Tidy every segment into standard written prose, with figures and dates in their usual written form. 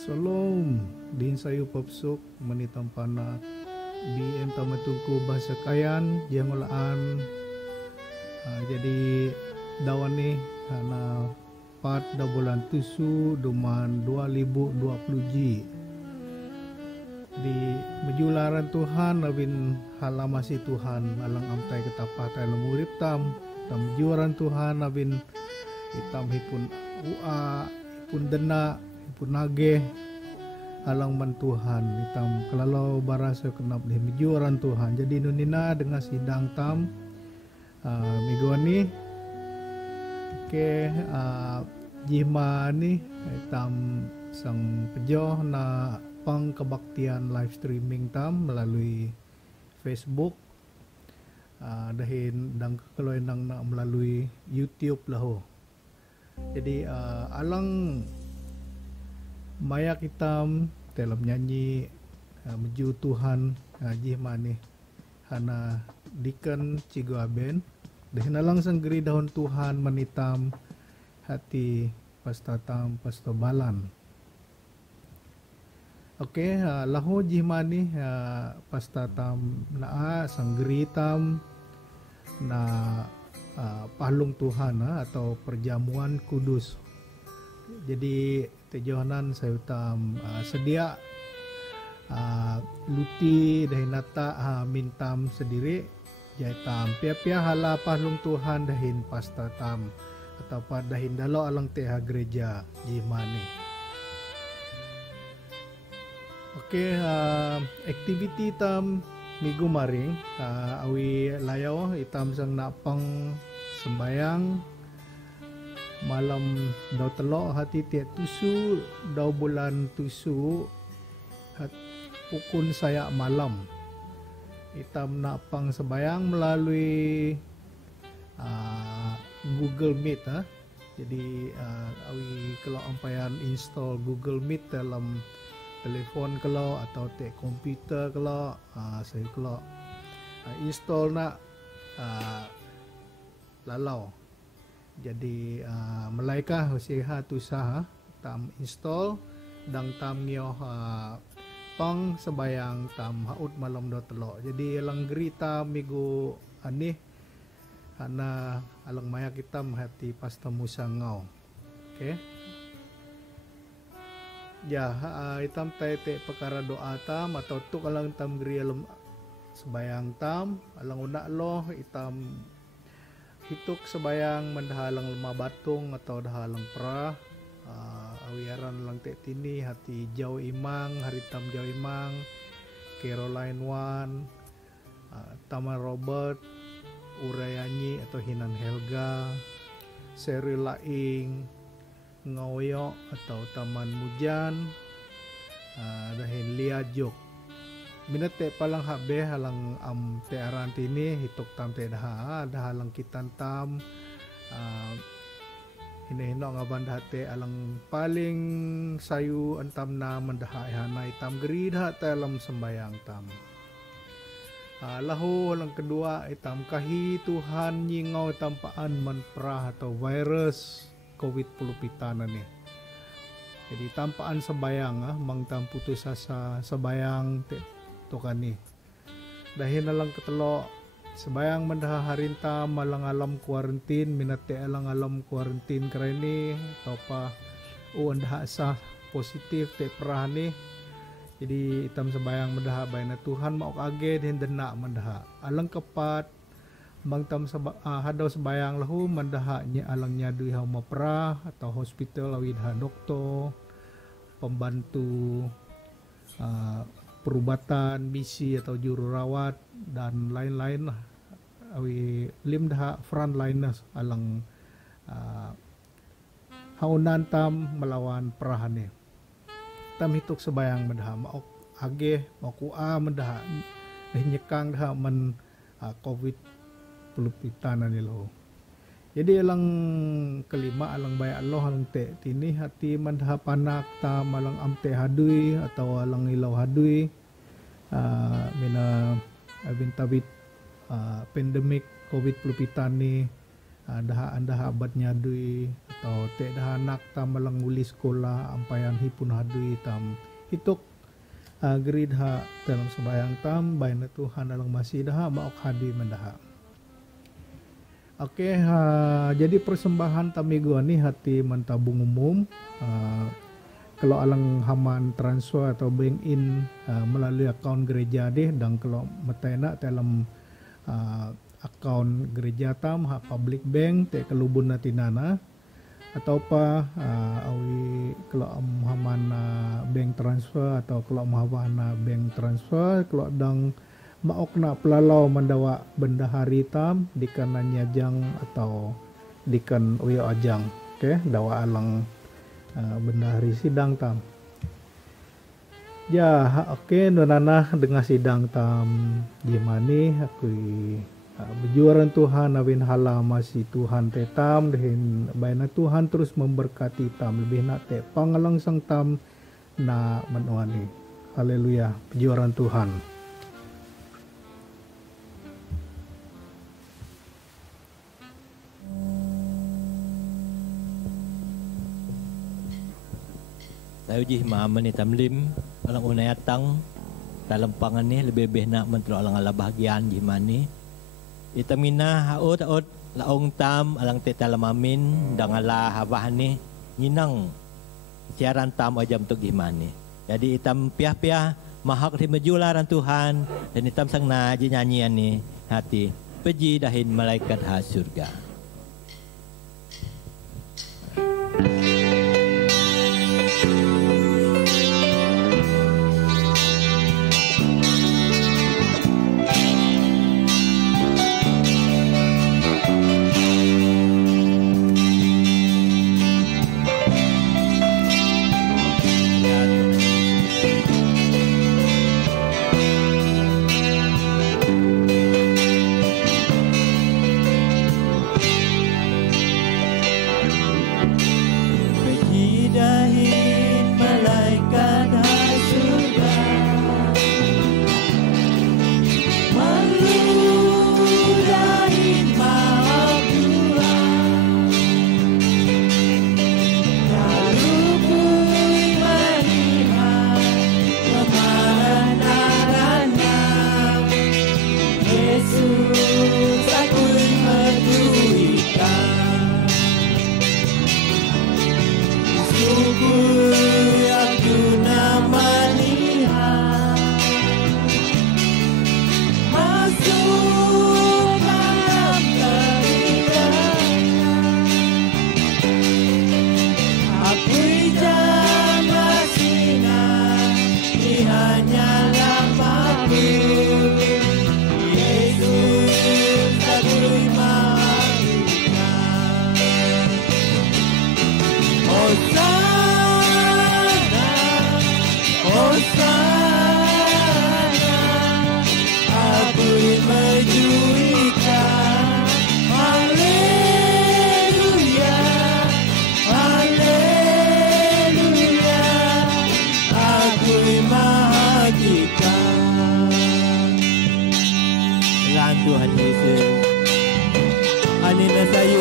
Salam din sayo papsuk manitam panak BM tamatugko bahasa kayan yang ulaan jadi dawan ni na part da bulan tusu duman 2020 ji di majularan Tuhan nabin halamasi Tuhan alang amtai ketapatan lumurip tam juaran Tuhan nabin itam hipun ua hipun dena hipun nage alang man Tuhan itam kalalau barasa kenap di juaran Tuhan jadi nunina dengan sidang tam mingguan ni ke jima ni itam sang pejoh na pang kebaktian live streaming tam melalui Facebook dahin dang kalau nang na melalui YouTube lah jadi alang mayak hitam dalam nyanyi meju Tuhan jihma ni hana diken cigo aben dahin alang sanggeri daun Tuhan menitam hati pastatam pastobalan. Oke, laho jihma ni pastatam naa sanggeri tam na pahlung Tuhan atau perjamuan kudus. Jadi tejohanan saya utam sedia luti dahin nata mintam sendiri jaitam pia-pia hala pahlung Tuhan dahin pastatam atau dahin dalo alang teha gereja jimani. Oke, activity tam minggu maring awi layaw itam sang napang sembayang malam daw telo hati tiap tusu daw bulan tusu pukun saya malam itam napang sembayang melalui Google Meet jadi awi kalau ampayan install Google Meet dalam telepon kalau atau komputer kalau saya kalau install nak lalau jadi malaika usiha tusaha tam install dang tam ngioh pang sebayang tam haut malam do telo jadi alang gerita migu anih hana alang maya kita hati pasta musangau oke ya itam tete perkara doa tam atau tuk alang tam geri alam sebayang tam alang unak loh itam hituk sebayang mendahalang lemah batung atau dahalang perah awiaran lang tini hati jauh imang haritam jauh imang Caroline Wan Tama Robert Urayanyi atau Hinan Helga Seri Laing Ngoyo atau Taman Mujan dahin Lia Jok minate palang habe halang te arantini hitok tam te dahalang kitan tam hinahino nga bandate alang paling sayu antam na mandahay hanay tam geridha talam sembayang tam lahu halang kedua itam kahi Tuhan nyingaw tampaan manprah atau virus COVID pulupitana ni jadi tampaan sembayang mang tam putus asa sembayang te tukan ni dahin alang ketelo sebayang mendah harinta malang alam kuarantin minate alang alam kuarantin kareni atau pa anda sah positif te perani jadi itam sebayang mendah bayna Tuhan mau kage den dena mendah alang kepat mang tam hadaw sebayang lahu mendah nya alang nyadu hau maprah atau hospital awidha doktor pembantu perubatan, misi atau juru rawat dan lain-lain lah. Awi limdah frontliners alang haunan tam melawan perahane. Tam hituk sebayang mendah mau age mau kua mendah nyekang dah men COVID pulupitana ni lo. Jadi alang kelima alang bayak Allah alang te tini hati mandah panak tam alang amte hadui atau alang ilau hadui mina abin tabit pandemik COVID pulupitan ni daha anda habat nyadui atau te daha anak tam malang uli sekolah ampayan hipun hadui tam hituk gerid ha dalam sembahyang tam baina Tuhan dalam masih daha maok hadi mendaha. Oke, jadi persembahan tam minggu ni hati mentabung umum. Kalau alang haman transfer atau bank in melalui akaun gereja deh, dan kalau metena dalam akaun gereja tam ha public bank te kelubun natinana atau pa awi kalau haman bank transfer atau kalau mahawana bank transfer kalau dang maok na pelalau mendawa benda hari tam dikan nyajang atau dikan uyo ajang dawa alang benda hari sidang tam ya nonana dengan sidang tam gimana aku berjuaran Tuhan awin hala masih Tuhan tetam dan baina Tuhan terus memberkati tam lebih nak te pangalang sang tam na menuani. Haleluya, berjuaran Tuhan. Tayo jih maaman ni tamlim alang unay atang dalam pangan ni lebih nak mentro alang ala bahagian jih mani itamina haot laong tam alang tetalamamin dang ala habahan ni nyinang siaran tam ajam tuk jih mani. Jadi itam piah-piah mahak di majularan Tuhan dan itam sang na nyanyian ni hati peji dahin malaikat ha surga. Tuhan Yesus anina sayu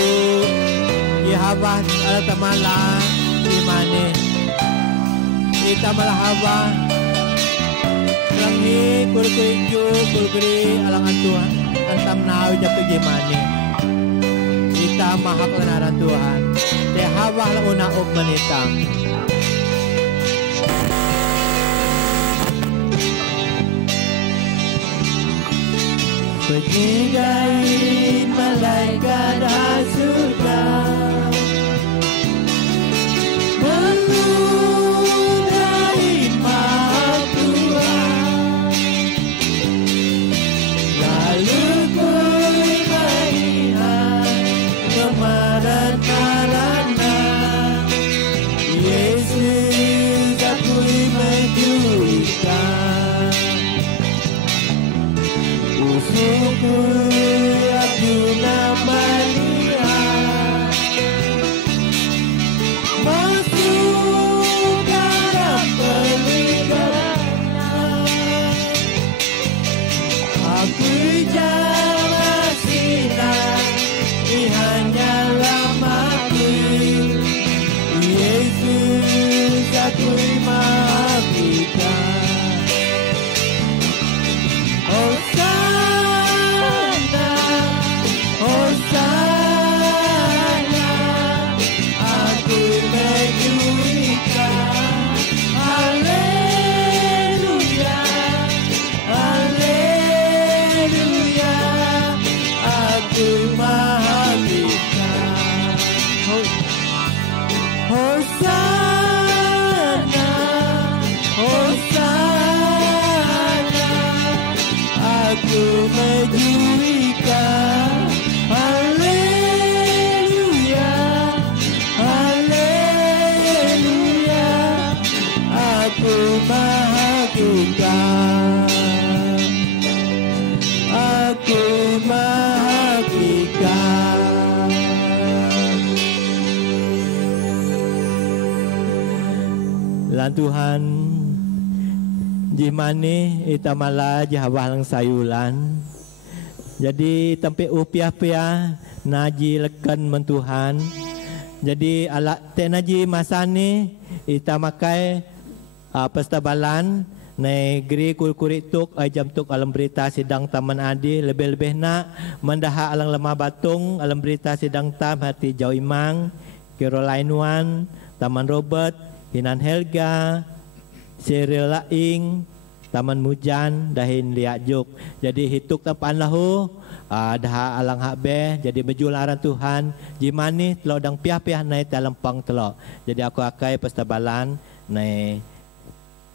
ihabah ala tamala imane ita malahaba langhi kurkuinju kurkuri alang Tuhan antam nawi jatuh gimane ita mahak lanaran Tuhan te habah la una og manitang Penyinggahin malaikat surga meludahin maaf Tuhan lalu ku melihat kemaran karena Yesus aku menjuikan Syukur aku namanya Hosana, Hosana, aku memujikan. Haleluya, Haleluya, aku bahagikan. Aku bahagikan. Lan Tuhan jimani ita mala jahwah lang sayulan. Jadi tempe upiah-piah naji lekan men Tuhan. Jadi ala te naji masani ita makai pestabalan negeri kurituk jam tuk alam berita sidang Taman Adi lebih-lebih nak mendaha alang lemah batung alam berita sidang tam hati Jauh Imang Caroline Wan Taman Robert Hinan Helga Cyril Laing Taman Mujan dahin liak juk. Jadi hituk tapan lahu dah alang hak be. Jadi bejularan Tuhan jimani telo dang piah-piah nai dalam pang telo. Jadi aku akai pestabalan nai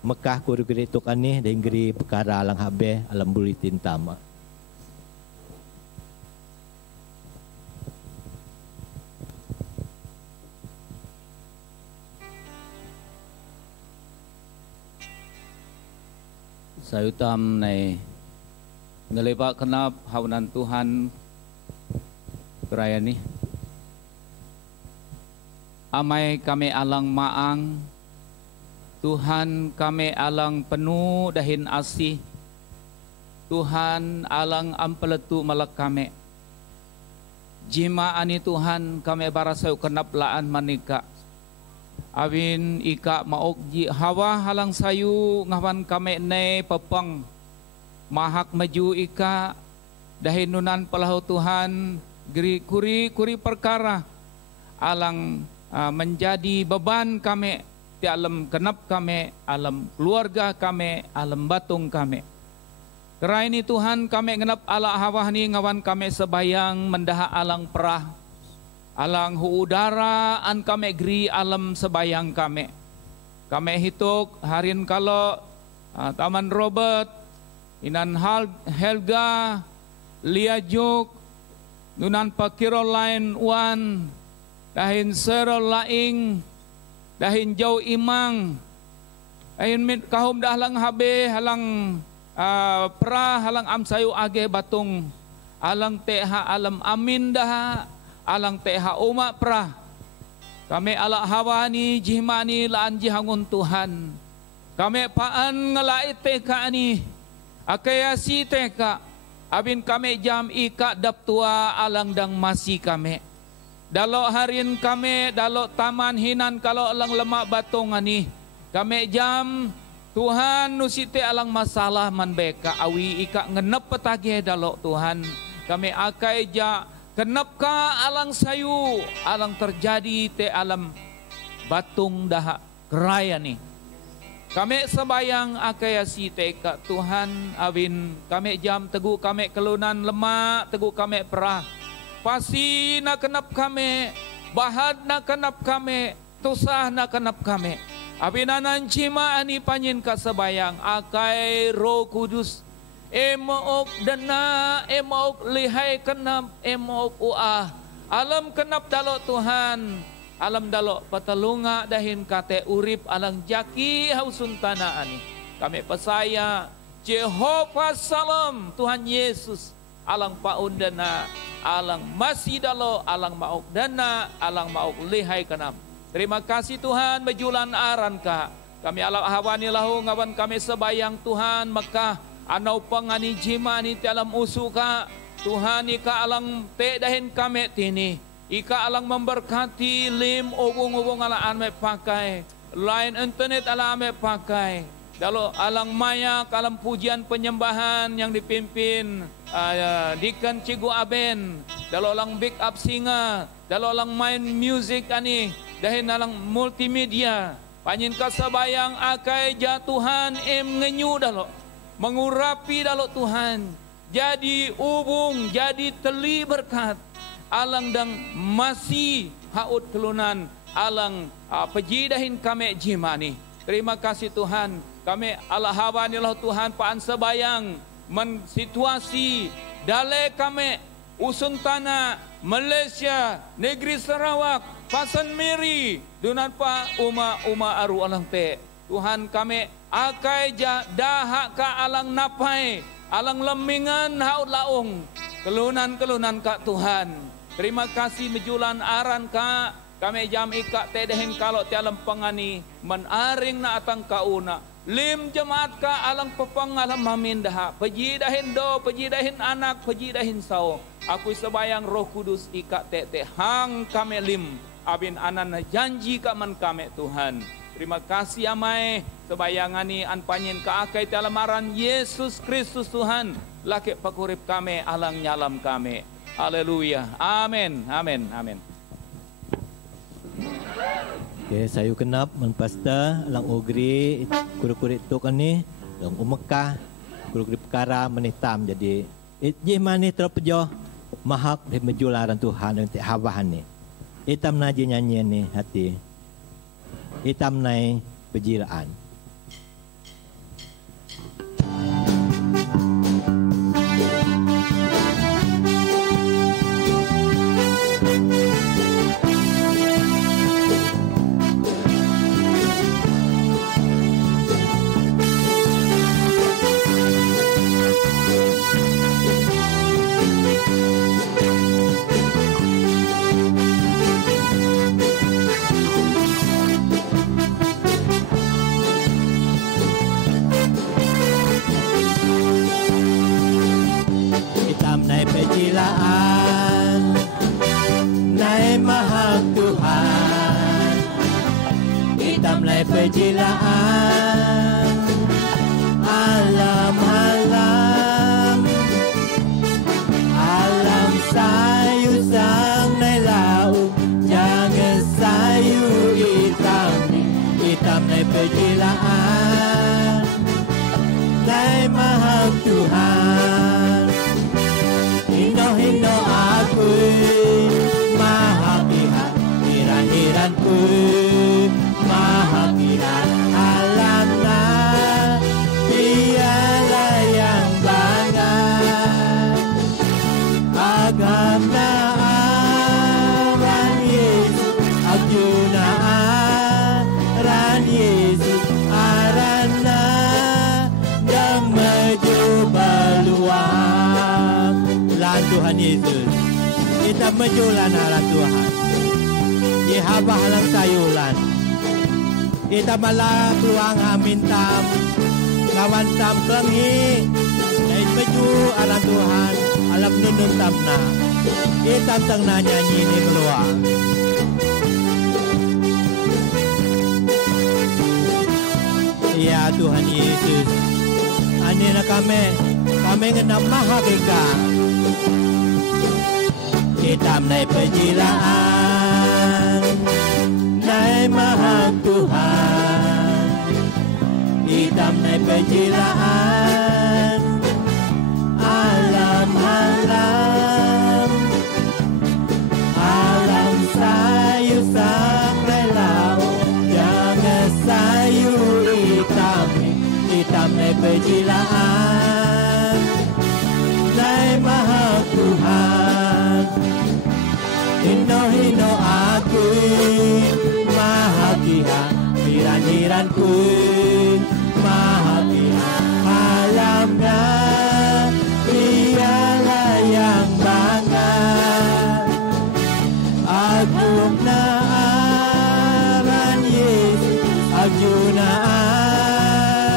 Mekah kuri-kuri tuk ani dan geri perkara alang hak be alam bulitin tama. Sayutam nai ngelepak kenap haunan Tuhan keraya ni amai kami alang maang Tuhan kami alang penuh dahin asih Tuhan alang ampeletu malak kami jima ani Tuhan kami barasau kenap laan manika Awin ika maok ji hawa halang sayu ngawan kame ne pepang mahak maju ika dahinunan pelahu Tuhan geri kuri perkara alang menjadi beban kame di alam kenap kame alam keluarga kame alam batung kame kerai ini Tuhan kame genap ala hawa ni ngawan kame sebayang mendaha alang perah alang udara an kame geri alam sebayang kame hituk harin kalau Taman Robert Inan Helga Liajuk Nunan pa Caroline Wan dahin Cyril Laing dahin Jauh Imang dahin kahum dah halang habe halang pra halang amsayu age batung alang teha alam amin dah alang teha umat prah kami ala hawani jihmani laan jihangun Tuhan kami paan ngelait teka ni akayasi teka abin kami jam ika dap tua alang dang masih kami dalo harin kami dalo taman hinan kalau alang lemak batung ani kami jam Tuhan nusite alang masalah man beka awi ika ngenep petagih dalo Tuhan kami akai ja kenap ka alang sayu alang terjadi te alam batung dah keraya ni kami sembayang akayasi te ka Tuhan awin kami jam teguh kami kelunan lemak teguh kami perah pasti nak kenap kami bahad nak kenap kami tusah nak kenap kami awinanan cima ani panyin ka sebayang akai Roh Kudus Emok dana, emok lihai kenap, emok uah. Alam kenap dalok Tuhan, alam dalok patalunga dahin kate urip alang jaki hausun tanah ani. Kami pesaya Jehovah Salam Tuhan Yesus alang paundana, alang masih dalok, alang maok dana, alang maok lihai kenap. Terima kasih Tuhan bejulan aran ka. Kami alam hawani lahu ngawan kami sebayang Tuhan Mekah. Anau pangani jima ni dalam usuka Tuhan ika alang te dahin kami tini ika alang memberkati lim ubung ala ame pakai line internet ala ame pakai dalam alang maya alam pujian penyembahan yang dipimpin Dikan Cigu Aben dalam alang big up singa dalam alang main music ani dahin alang multimedia panyin kasabayang akai jatuhan ngenyu dalam mengurapi dalam Tuhan jadi ubung jadi teli berkat alang dang masih haut kelunan alang pejidahin kami jimani. Terima kasih Tuhan. Kami Allah hawanilah Tuhan paan sebayang men situasi dale kami usun tanah Malaysia, negeri Sarawak, Pasan Miri, dunan pa uma aru alang te. Tuhan kami akai dahak ka alang napai, alang lemingan haut laung, kelunan ka Tuhan. Terima kasih mejulan aran ka, kami jam ikak tedehin kalau tialam pengani, menaring na atang kauna. Lim jemaat ka alang pepang alam mamindah, pejidahin do, pejidahin anak, pejidahin sao. Aku sebayang Roh Kudus ikak te hang kami lim, abin anan janji ka man kami Tuhan. Terima kasih amai sebayangani an panyin ka akai talamaran Yesus Kristus Tuhan, laki pakurip kami alang nyalam kami. Haleluya. Amin. Amin. Amin. Okay, sayu kenap menpasta lang ogri kurik-kurik tu kan ni lang umekah kurik-kurik perkara menitam jadi je mani terpejoh mahak di menjularan Tuhan dan hawahan ni itam naji nyanyian ni hati itam nai pejilaan. Pejilaan alam-alam alam sayu sang nai laut jangan sayu hitam nai pejilaan nai mahal Tuhan hino aku maha pihak hiran-hiranku maha pihak alamna dialah yang bangga agamna aran Yesus agjuna aran Yesus arana yang maju beluang lan Tuhan Yesus kita mejulan aran Tuhan Yehabah lang sayulan kita malah peluang amintam kawan tam kelenghi dan baju alam Tuhan alam nunun tamna kita tengah nyanyi ni keluar ya Tuhan Yesus anina kami ngenam maha beka kita naik pejilaan nai maha Tuhan hitam nai pejilaan alam-alam alam sayu sampai laut jangan sayu hitam nai pejilaan nai maha Tuhan hino aku maha pihak hiran-hiranku maha pihak alamnya dialah yang bangga agungna aran Yesus agjuna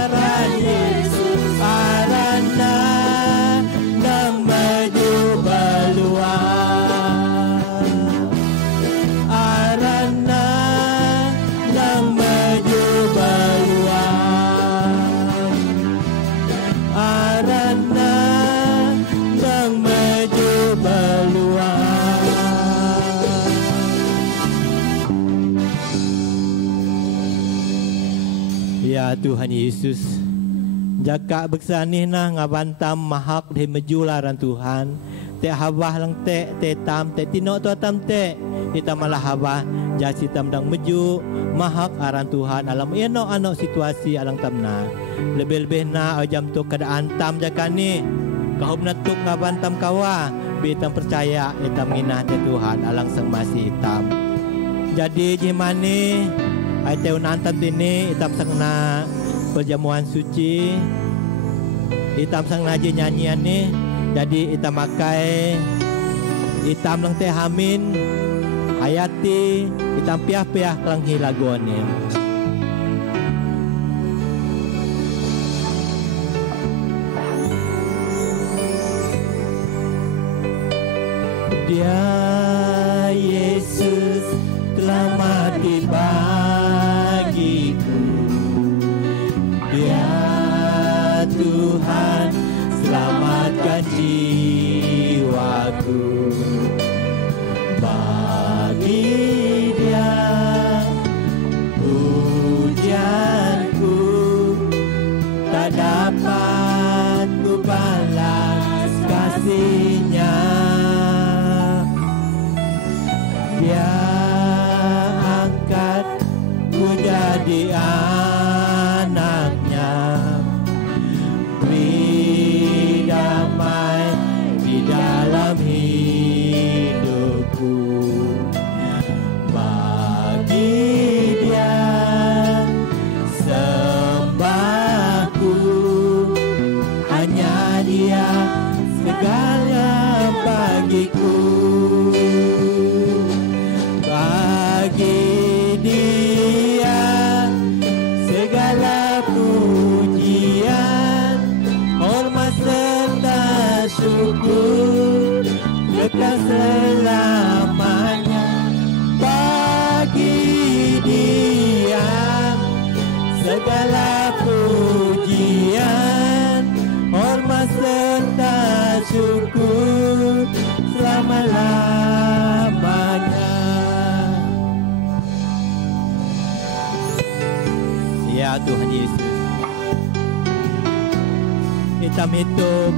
aran Yesus arana dan maju beluang arana dan maju beluang arana dan maju beluang. Ya Tuhan Yesus jaga beksanih na ngabantam mahak di mejularan Tuhan te habah lang te tam te tino to tam te kita malah habah Jasi tam dang meju mahak aran Tuhan alam ano situasi alang tamna. Lebih-lebih na jam tu keadaan tam jakani. Kahub natuk ngaban tam kawa. Bitam percaya itam nginah te Tuhan alang sang masih itam. Jadi jimani ai nantam tini itam sangna perjamuan suci. Itam sangna je nyanyian ni. Jadi itam makai itam lang teh hamin hayati itam piah-piah lang hilagonin. Dia Yesus telah mati bagiku. Dia Tuhan selamatkan jiwaku. Bagi Dia pujianku tak dapat ku balas kasih-Nya. Dia angkat ku jadi anaknya. Beri damai di dalam hidupku. Bagi Dia sembahku. Hanya Dia segala bagiku. Bagi Dia segala pujian, hormat serta syukur kekal selamanya. Bagi Dia segala pujian, hormat serta syukur selama-lamanya. Ya Tuhan Yesus, hitam hidup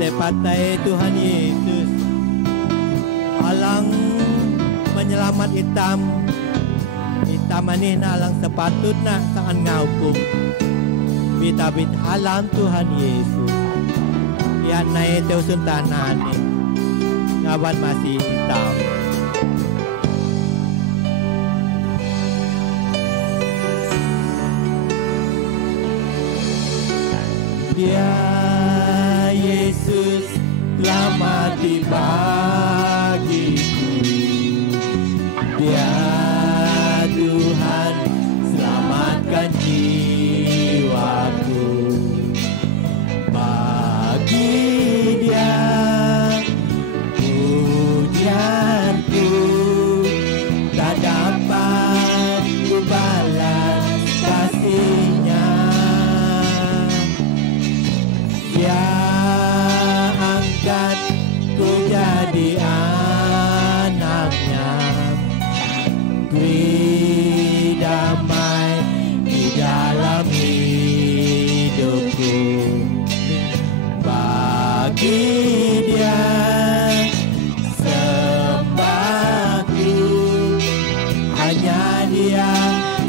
tepatai Tuhan Yesus alang menyelamat hitam manina alang sepatutna sangan ngaukum bitabit halam Tuhan Yesus ya naik teusun tanah ni ngawan masih hitam. Dia Yesus telah mati bagiku. Dia Tuhan selamatkan jiwaku. Bagi Dia pujianku tak dapat ku balas kasih-Nya. Dia angkat ku jadi anaknya. Beri damai di dalam hidupku. Bagi Dia sembahku. Hanya Dia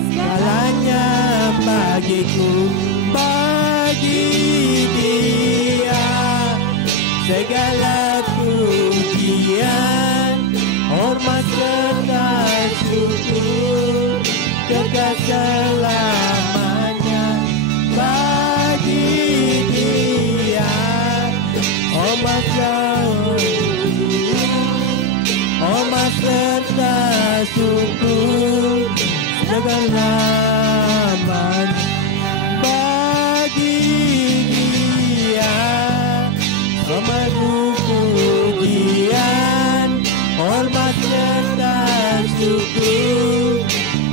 segalanya bagiku. Bagi Dia segala pujian, hormat serta syukur kekal selamanya. Bagi Dia hormat serta syukur segala-lamanya. Bagi Dia memenuh pujian, hormat serta syukur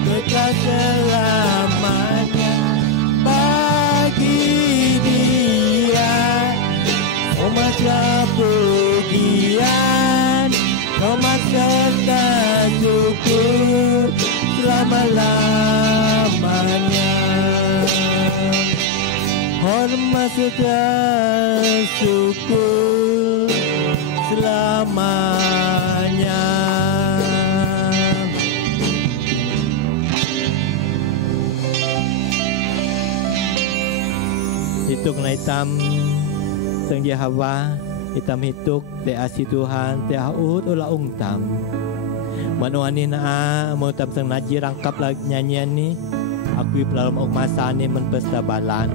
kekal selamanya. Bagi Dia hormat pujian, hormat serta syukur selama-lamanya. Hormat serta syukur selamanya. hituk na itam sang Yehova, itam hituk te asi Tuhan te haut ulaung tam. Manuani na mo tam sang naji rangkap lag nyanyian ni aku dalam og masa ni menpesta balan.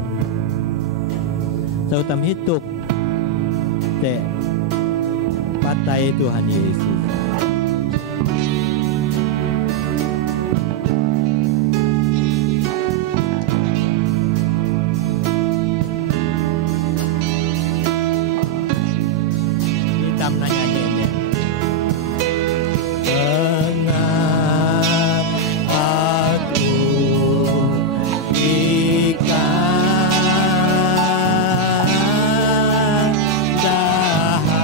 So tam hituk te patay Tuhan Yesus. Hitam na nyanyian niya. Engap aku ikan dahan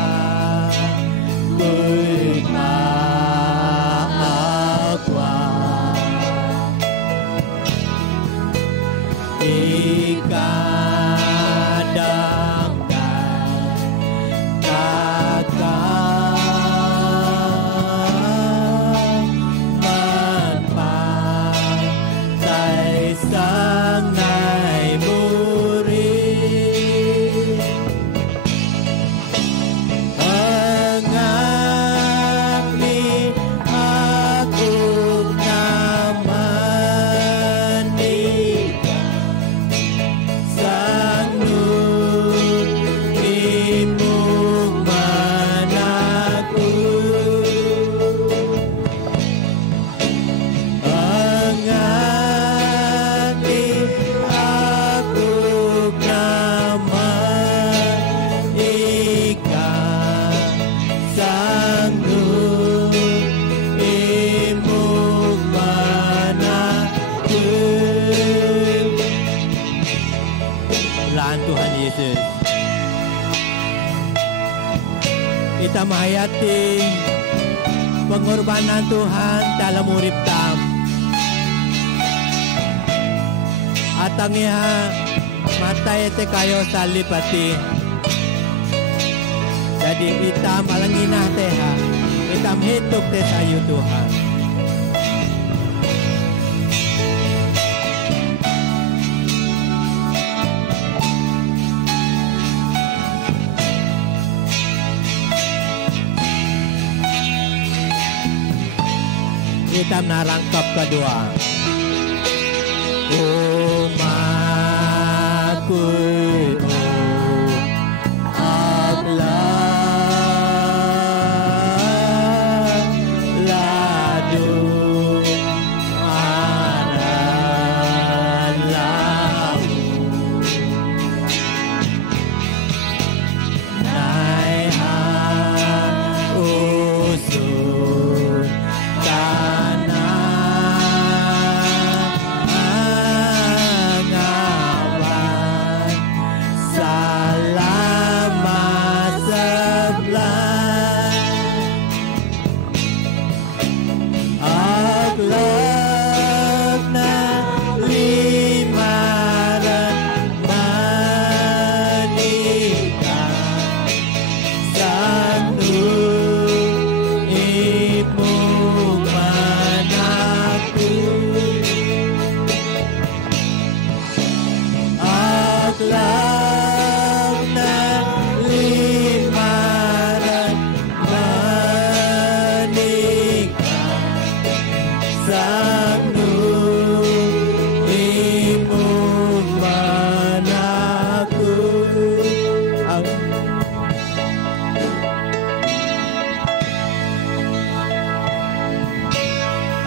Kita menghayati pengorbanan Tuhan dalam urip tam. Atangnya mata ete kayo salipati. Jadi kita malanginah teha, kita hidup te sayu Tuhan. Kita narangkap kedua. Umatku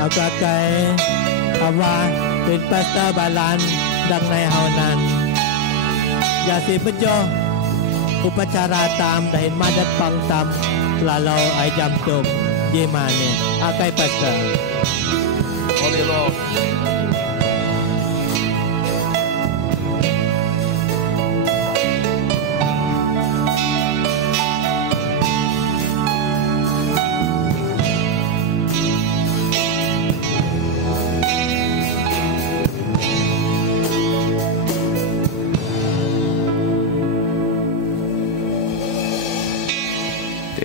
Agakay awa din pasta balan dang naihawanan. Jasi bejo upacara tam dahil madat pang tam lalaw ay jamtum jemane akay pasta. Holy Lord.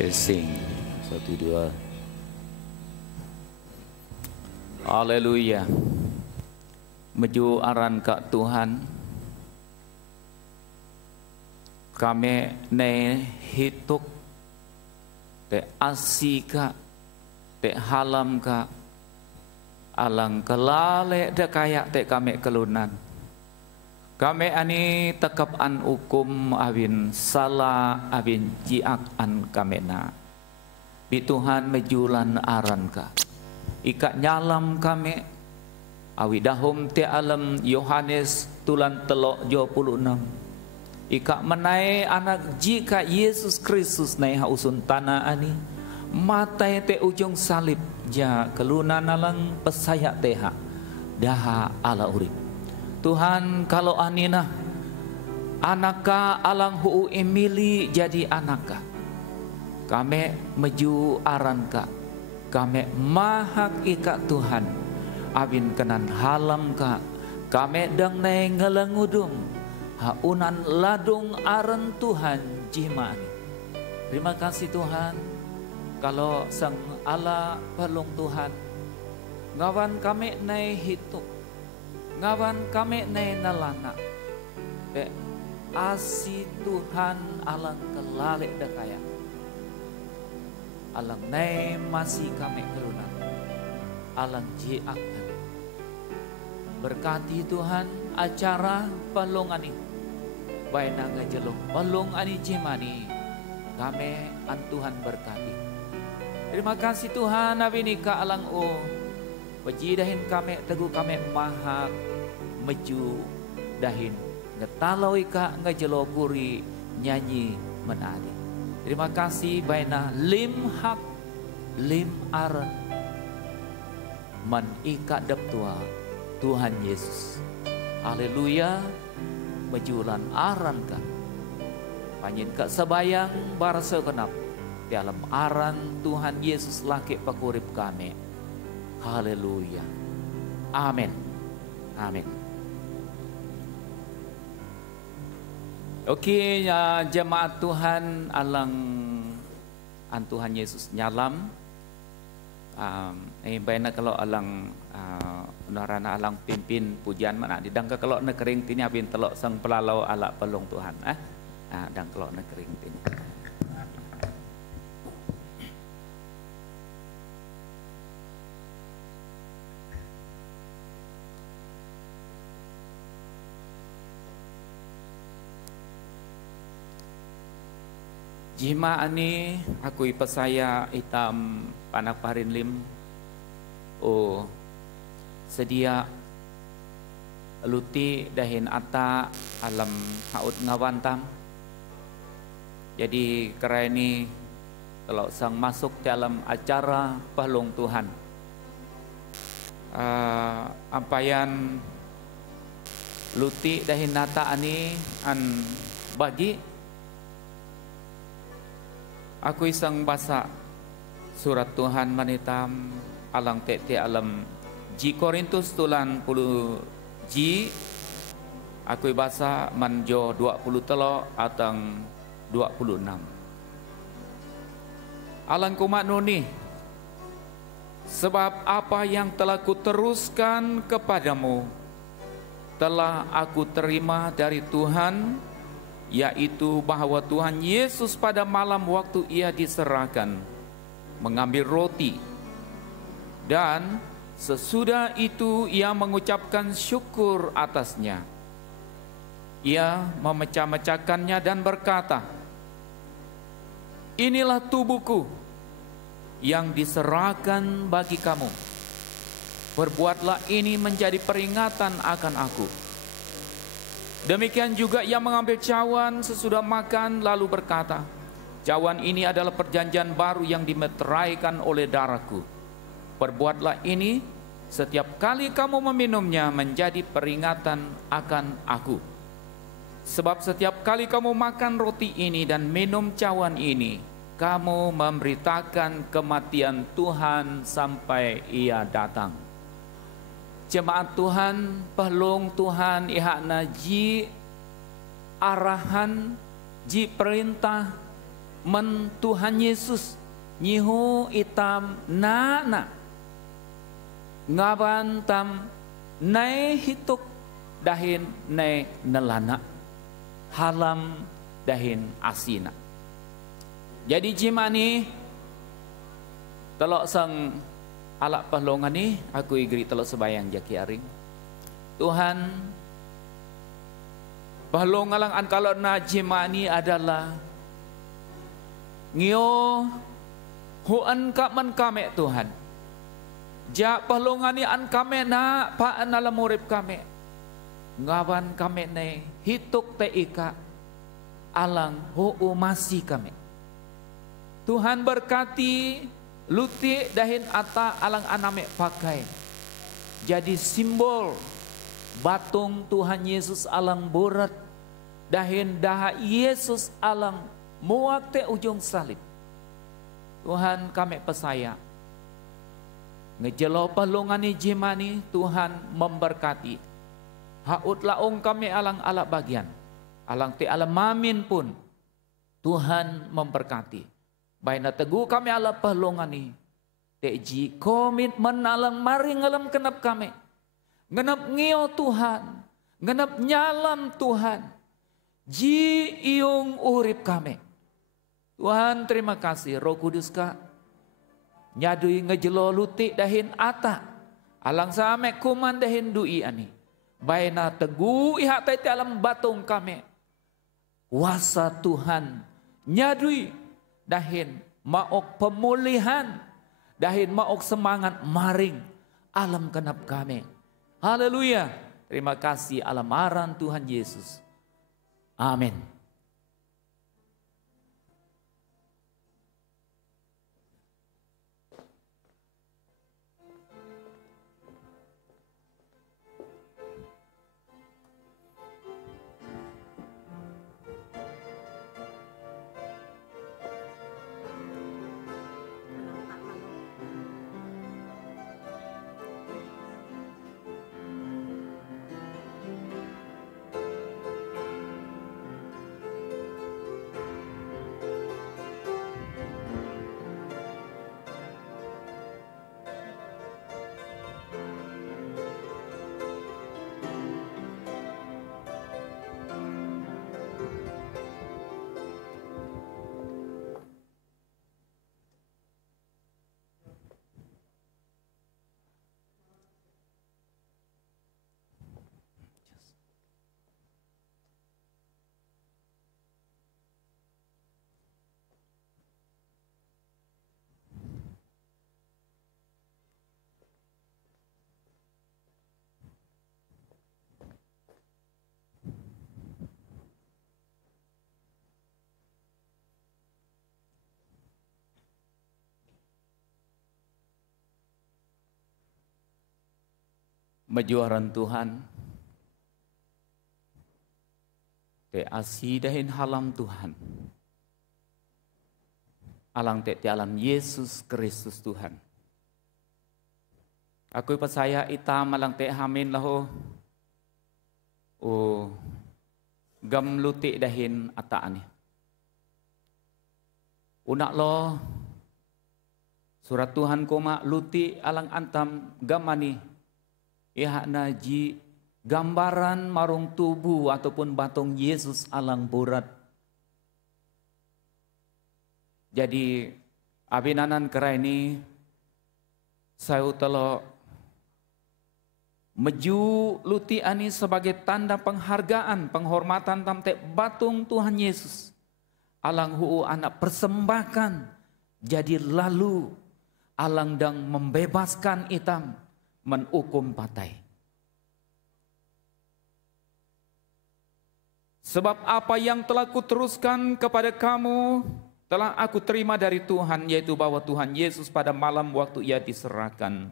Sing 1 2. Haleluya. Meju aran ka Tuhan. kami ne hituk te asika te halam ka alang kelale de kayak te kami kelunan kami ani tekap an hukum awin salah awin jiak an kami na bi Tuhan mejulan aran ka ika nyalam kami awi dahum te alam Yohanes tulan telok 26 ika menai anak jika Yesus Kristus nai hausun tanah ani matai te ujung salib ja kelunan alang pesayak teha daha ala urip Tuhan kalau anina anaka alang hu emili jadi anaka kami meju aranka kami mahak ika Tuhan abin kenan halam ka kami dang nai ngelengudung haunan ladung aran Tuhan jimani. Terima kasih Tuhan kalau sang Allah pelung Tuhan ngawan kami nai hitung ngawan kami nai nalana be asi Tuhan alang kelalik dekaya alang nai masih kami kelunan alang jiakan berkati Tuhan acara pelung ani baina ngejelung pelung ani jimani kami an Tuhan berkati. Terima kasih Tuhan abinika alang Puji dahin kami teguh kami mahak meju dahin ngetalau ika ngejeloguri nyanyi menadi. Terima kasih baina lim hak lim aran man ika deptua Tuhan Yesus. Haleluya mejulan aran ka panjen ka sebayang barasa kenap dalam aran Tuhan Yesus laki pakurip kami. Haleluya. Amin. Amin. Oke, ya, jemaat Tuhan alang an Tuhan Yesus nyalam. Baina kalau alang narana alang pimpin pujian mana didangka kalau nekering tini abin telok sang pelalau ala pelung Tuhan. Dang kalau nekering tini. Jima ani aku ipasaya itam panak parin lim sedia luti dahin ata alam haut ngawantam jadi kera ini kalau sang masuk dalam acara pelung Tuhan ampayan luti dahin nata ani an bagi aku isang basa surat Tuhan manitam alang tete alam Ji Korintus tulan 10 Ji aku basa manjo 20 telo atang 26 alang kumat nuni sebab apa yang telah kuteruskan kepadamu telah aku terima dari Tuhan, yaitu bahwa Tuhan Yesus pada malam waktu ia diserahkan mengambil roti dan sesudah itu ia mengucapkan syukur atasnya. Ia memecah-mecahkannya dan berkata, "Inilah tubuhku yang diserahkan bagi kamu. Berbuatlah ini menjadi peringatan akan aku." Demikian juga ia mengambil cawan sesudah makan lalu berkata, "Cawan ini adalah perjanjian baru yang dimeteraikan oleh darahku. Perbuatlah ini setiap kali kamu meminumnya menjadi peringatan akan aku. Sebab setiap kali kamu makan roti ini dan minum cawan ini, kamu memberitakan kematian Tuhan sampai ia datang." Jemaat Tuhan, pelung Tuhan ihakna ji arahan, ji perintah men Tuhan Yesus nyihu itam na ngaban tam nai hituk dahin nai nelana halam dahin asina. Jadi jimani telok sang alak pahlongan ni aku igri telok sebayang jaki aring. Tuhan pahlongan lang kalau na jimani adalah ngio huan ka man kame Tuhan. Ja pahlongan ni an kame na paan alam urip kame. Ngawan kame ne hituk te ika alang huu masih kame. Tuhan berkati luti dahin ata alang aname pakai. Jadi simbol batung Tuhan Yesus alang borat dahin daha Yesus alang muak te ujung salib. Tuhan kami pesaya. Ngejelo palungan ni jimani Tuhan memberkati. Haut laong kami alang ala bagian. Alang te alam mamin pun Tuhan memberkati. Baina teguh kami ala palungan ni. Teji komitmen alang maring alam kenap kami. Ngenap ngio Tuhan. Ngenap nyalam Tuhan. Ji iung urip kami. Tuhan terima kasih Roh Kudus ka. Nyadui ngejelo luti dahin ata. Alang same kuman dahin dui ani. Baina teguh iha taiti alam batung kami. Kuasa Tuhan. Nyadui dahin maok pemulihan. Dahin maok semangat maring alam kenap kami. Haleluya. Terima kasih alam aran Tuhan Yesus. Amin. Majuaran Tuhan. Te asi dahin halam Tuhan. Alang te alam Yesus Kristus Tuhan. Aku percaya ita malang te hamin laho. O gam luti dahin ataan ni. Unak lo surat Tuhan koma luti alang antam gamani. Iha naji gambaran marung tubuh ataupun batong Yesus alang borat. Jadi abinanan kerai ini saya telo meju luti ani sebagai tanda penghargaan, penghormatan tamte batung Tuhan Yesus. Alang huu anak persembahkan jadi lalu alang dang membebaskan itam. Menukum patai. Sebab apa yang telah kuteruskan kepada kamu telah aku terima dari Tuhan, yaitu bahwa Tuhan Yesus pada malam waktu ia diserahkan.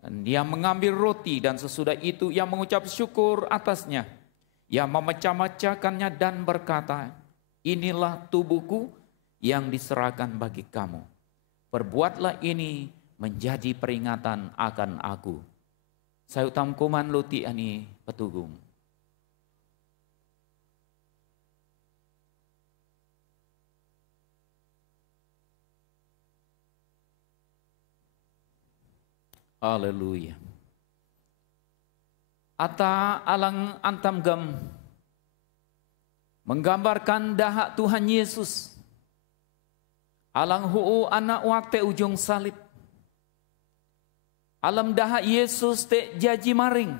Dan dia mengambil roti dan sesudah itu ia mengucap syukur atasnya. Ia memecah-mecahkannya dan berkata, inilah tubuhku yang diserahkan bagi kamu. Perbuatlah ini menjadi peringatan akan aku. Saya utam kuman luti ani petugung. Haleluya. Ata alang antam gam menggambarkan dahak Tuhan Yesus. Alang hu'u anak waktu ujung salib. Alam dahak Yesus te janji maring.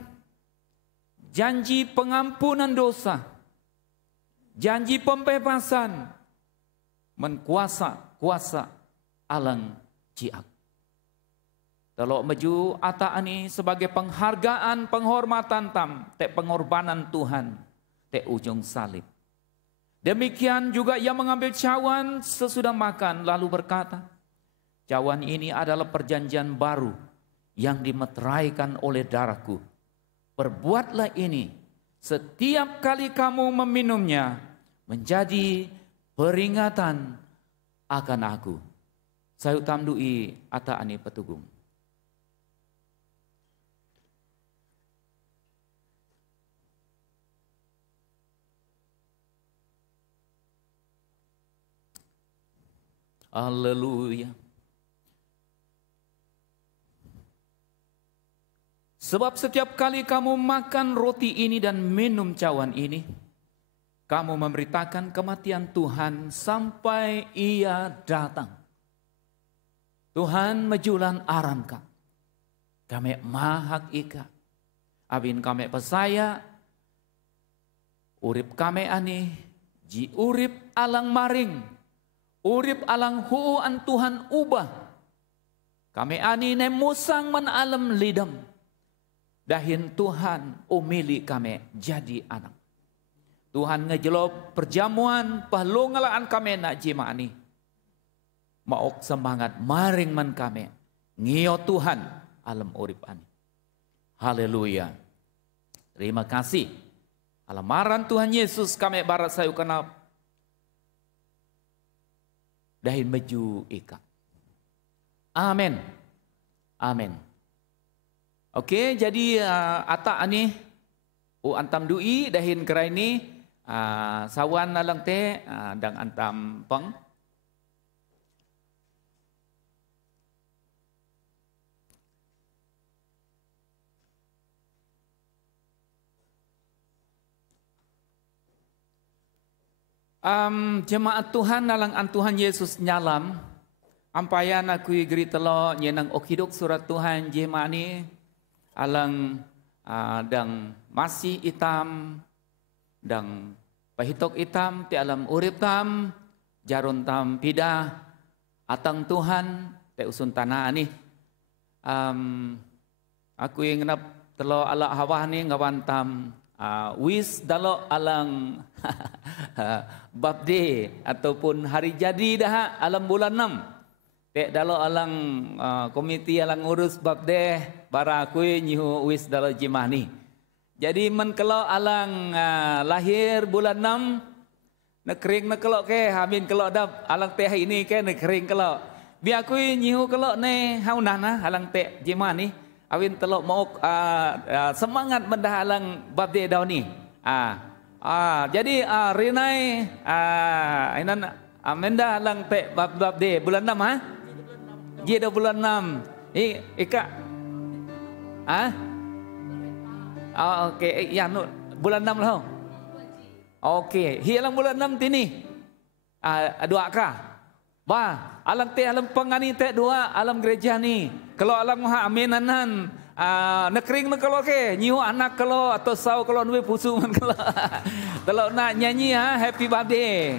Janji pengampunan dosa. Janji pembebasan. Kuasa alang ciak. Telok maju ata ani sebagai penghargaan, penghormatan tam, te pengorbanan Tuhan, te ujung salib. Demikian juga ia mengambil cawan sesudah makan lalu berkata, cawan ini adalah perjanjian baru yang dimeteraikan oleh darahku. Perbuatlah ini setiap kali kamu meminumnya menjadi peringatan akan aku. Saya tamdui ata ani petugung. Haleluya. Sebab setiap kali kamu makan roti ini dan minum cawan ini, kamu memberitakan kematian Tuhan sampai ia datang. Tuhan mejulan aran ka. Kami mahak ika. Abin kami pesaya. Urip kami ani. Ji urip alang maring. Urip alang hu'an Tuhan ubah. Kami ani ne musang man alam lidam. Dahin Tuhan umili kami jadi anak. Tuhan ngejelob perjamuan pahlongalaan kami nak jima ani. Maok semangat maring man kami. Ngio Tuhan alam urip ani. Haleluya. Terima kasih. Alamaran Tuhan Yesus kami barat sayu kenal. Dahin maju ika. Amin. Amin. Oke, jadi ata ani antam dui dahin kerai ni sawan nalang te dang antam peng. Jemaat Tuhan nalang an Tuhan Yesus nyalam ampayan aku igri telo nyenang okidok surat Tuhan jemaat ni alang dang masih hitam dang pahitok hitam ti alam urip tam jarun tam pidah atang Tuhan te usun tanah ni aku yang ngenap telo ala hawah ni ngawan tam wis dalo alang birthday ataupun hari jadi dah alam bulan 6. Tek dalo alang komiti alang urus birthday bara aku nyihu wis dalo jimah ni. Jadi men kalau alang lahir bulan 6 nekering nekelo ke amin kalau dap alang teh ini ke nekering kalau bi aku nyihu kalau ne haunana alang teh jimah ni. Awin telok mau semangat mendah alang birthday daun ni. Jadi Rinai inan amenda alang te birthday bulan 6 ha? Jeda bulan 6. Ika. Okey, ya bulan 6 lah. Okey, hilang bulan 6 tini. Dua ka. Ba, alam te alam pengani te dua alam gereja ni. Kalau alam ha aminanan nekering nak kalau ke nyiu anak kalau atau sau kalau nuwe pusu man kalau. Kalau nak nyanyi happy birthday.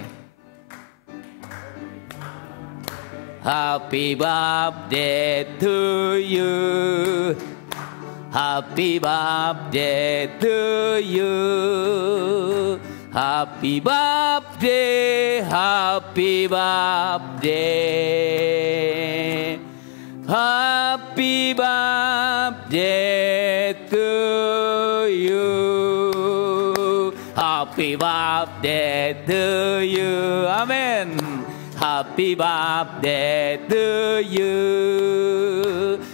Happy birthday to you. Happy birthday to you. Happy birthday, happy birthday. Happy birthday to you. Happy birthday to you. Amen. Happy birthday to you.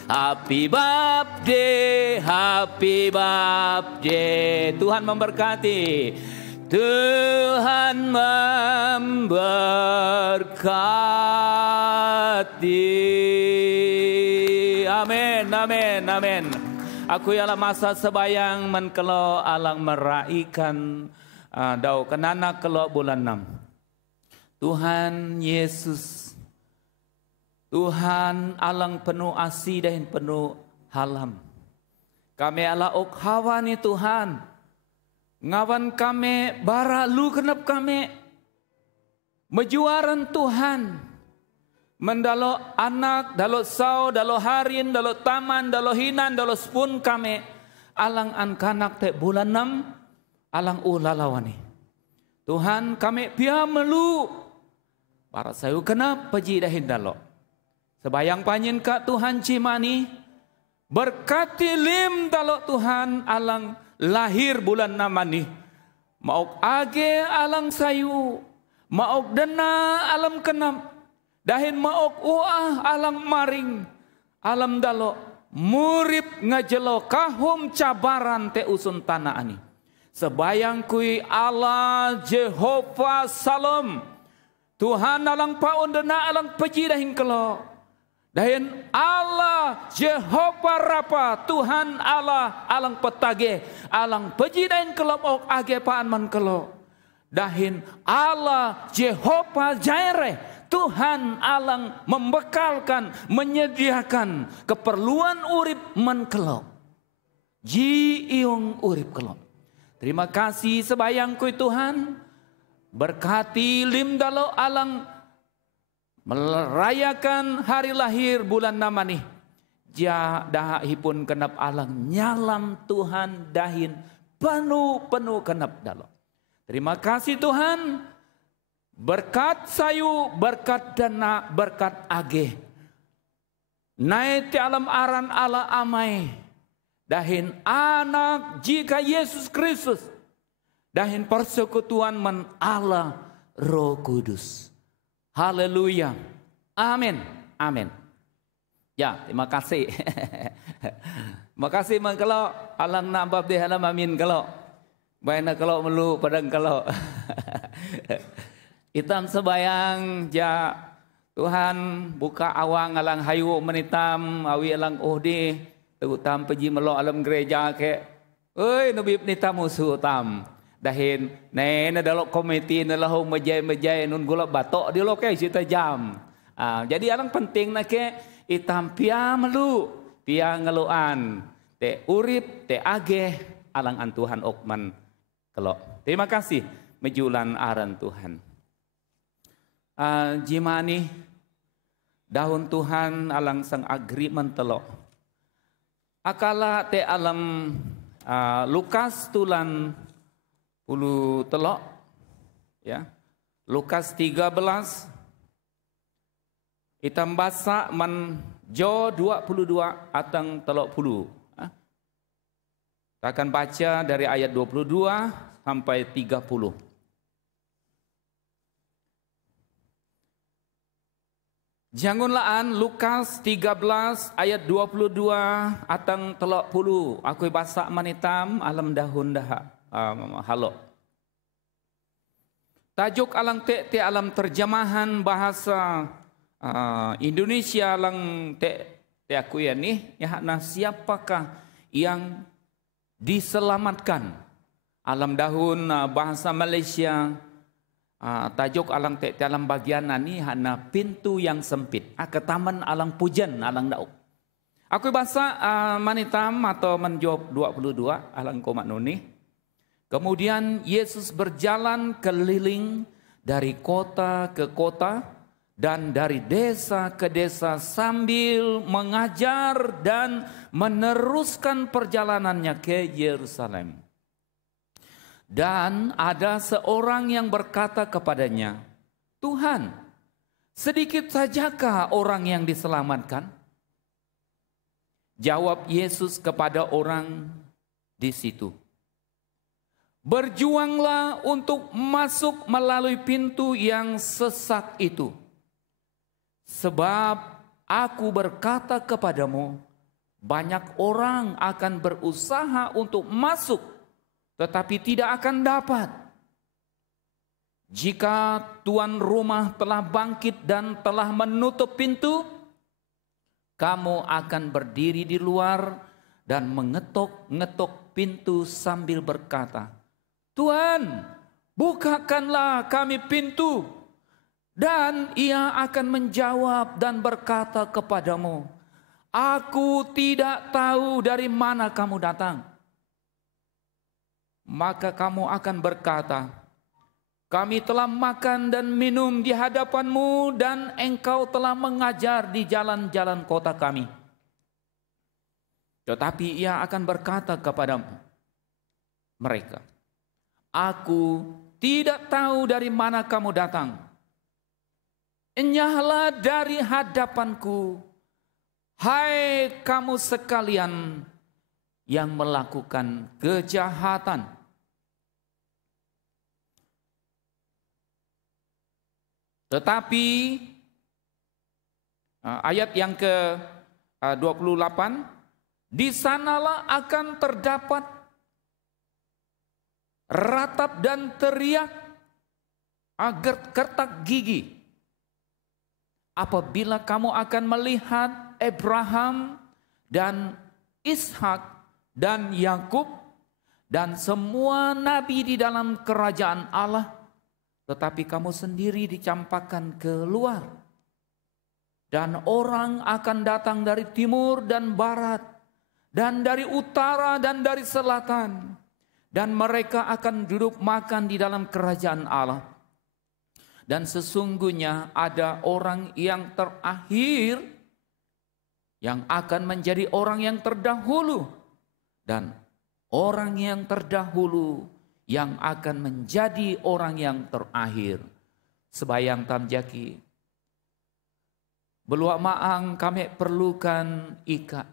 Happy birthday, happy birthday. Tuhan memberkati. Tuhan memberkati. Amin, amin, amin. Aku ialah masa sebayang menkelo alang meraikan Dau kenana kalau bulan 6. Tuhan Yesus, Tuhan alang penuh asih dan penuh halam. Kami ala ok hawa ni Tuhan. Ngawan kami bara lu kenap kami. Mejuaran Tuhan. Mendalo anak, dalo sau, dalo harin, dalo taman, dalo hinan, dalo spun kami. Alang an kanak te bulan 6. Alang ulalawani. Tuhan kami pia melu. Para sayu kenap peji dahin dalo. Sebayang panjen ka Tuhan cimani. Berkati lim dalo Tuhan alang lahir bulan 6 ni. Maok age alang sayu. Maok dena alam kenap. Dahin maok uah alang maring. Alam dalo murip ngajelo kahum cabaran te usun tanah ani. Sebayang kui Allah Jehovah Salam. Tuhan alang paun dena alang peji dahin kelo. Dahin Allah Jehovah Rapa. Tuhan Allah alang petage. Alang peji dahin kelo ok age paan man kelo. Dahin Allah Jehovah Jireh. Tuhan alang membekalkan, menyediakan keperluan urip man kelo. Ji iung urip kelo. Terima kasih sebayang kui Tuhan. Berkati lim dalo alang merayakan hari lahir bulan 6 nih. Ja dahipun kenap alang nyalam Tuhan dahin penuh kenap dalo. Terima kasih Tuhan. Berkat sayu, berkat dana, berkat age. Naik ti alam aran ala amai. Dahin anak jika Yesus Kristus. Dahin persekutuan men Allah Roh Kudus. Haleluya. Amin. Amin. Ya, terima kasih. Terima kasih man kalau alang nambab di halam amin kalau. Baina kalau melu padang kalau. Itam sebayang ja Tuhan buka awang alang hayu menitam awi alang uhdi utam peji melo alam gereja ke. Oi nubib nitam musuh tam. Dahin nena dalok komiti nalahu majai nun gula batok di lokai cita jam. Jadi alang penting na ke itam pia melu pia ngeluan te urip te age alang an Tuhan okman kelo. Terima kasih mejulan aran Tuhan. Jimani daun Tuhan alang sang agreement telo. Akala te alam Lukas tulan puluh telok ya. Lukas 13 hitam basa man jo 22 atang telok puluh. Kita akan baca dari ayat 22 sampai 30. Jangunlaan Lukas 13 ayat 22 atang telok puluh. Aku basak manitam alam dahun dah halo. Tajuk alang te alam terjemahan bahasa Indonesia alang te aku ya nih ya nah siapakah yang diselamatkan. Alam dahun bahasa Malaysia tajuk alang te alam bagian ni hana pintu yang sempit. Ketaman alang pujan alang dauk. Aku bahasa manitam atau menjawab 22 alang komak nuni. Kemudian Yesus berjalan keliling dari kota ke kota dan dari desa ke desa sambil mengajar dan meneruskan perjalanannya ke Yerusalem. Dan ada seorang yang berkata kepadanya, Tuhan, sedikit sajakah orang yang diselamatkan? Jawab Yesus kepada orang di situ, berjuanglah untuk masuk melalui pintu yang sesak itu. Sebab aku berkata kepadamu, banyak orang akan berusaha untuk masuk, tetapi tidak akan dapat. Jika tuan rumah telah bangkit dan telah menutup pintu, kamu akan berdiri di luar dan mengetok-ngetok pintu sambil berkata, Tuhan, bukakanlah kami pintu. Dan ia akan menjawab dan berkata kepadamu, aku tidak tahu dari mana kamu datang. Maka kamu akan berkata, kami telah makan dan minum di hadapanmu dan engkau telah mengajar di jalan-jalan kota kami. Tetapi ia akan berkata kepada mereka, aku tidak tahu dari mana kamu datang. Enyahlah dari hadapanku, hai kamu sekalian yang melakukan kejahatan. Tetapi ayat yang ke-28, di sanalah akan terdapat ratap dan teriak agar kertak gigi. Apabila kamu akan melihat Abraham dan Ishak dan Yakub dan semua nabi di dalam kerajaan Allah, tetapi kamu sendiri dicampakkan keluar. Dan orang akan datang dari timur dan barat, dan dari utara dan dari selatan, dan mereka akan duduk makan di dalam kerajaan Allah. Dan sesungguhnya ada orang yang terakhir yang akan menjadi orang yang terdahulu, dan orang yang terdahulu yang akan menjadi orang yang terakhir. Sebayang tamjaki, beluak maang kami perlukan ika,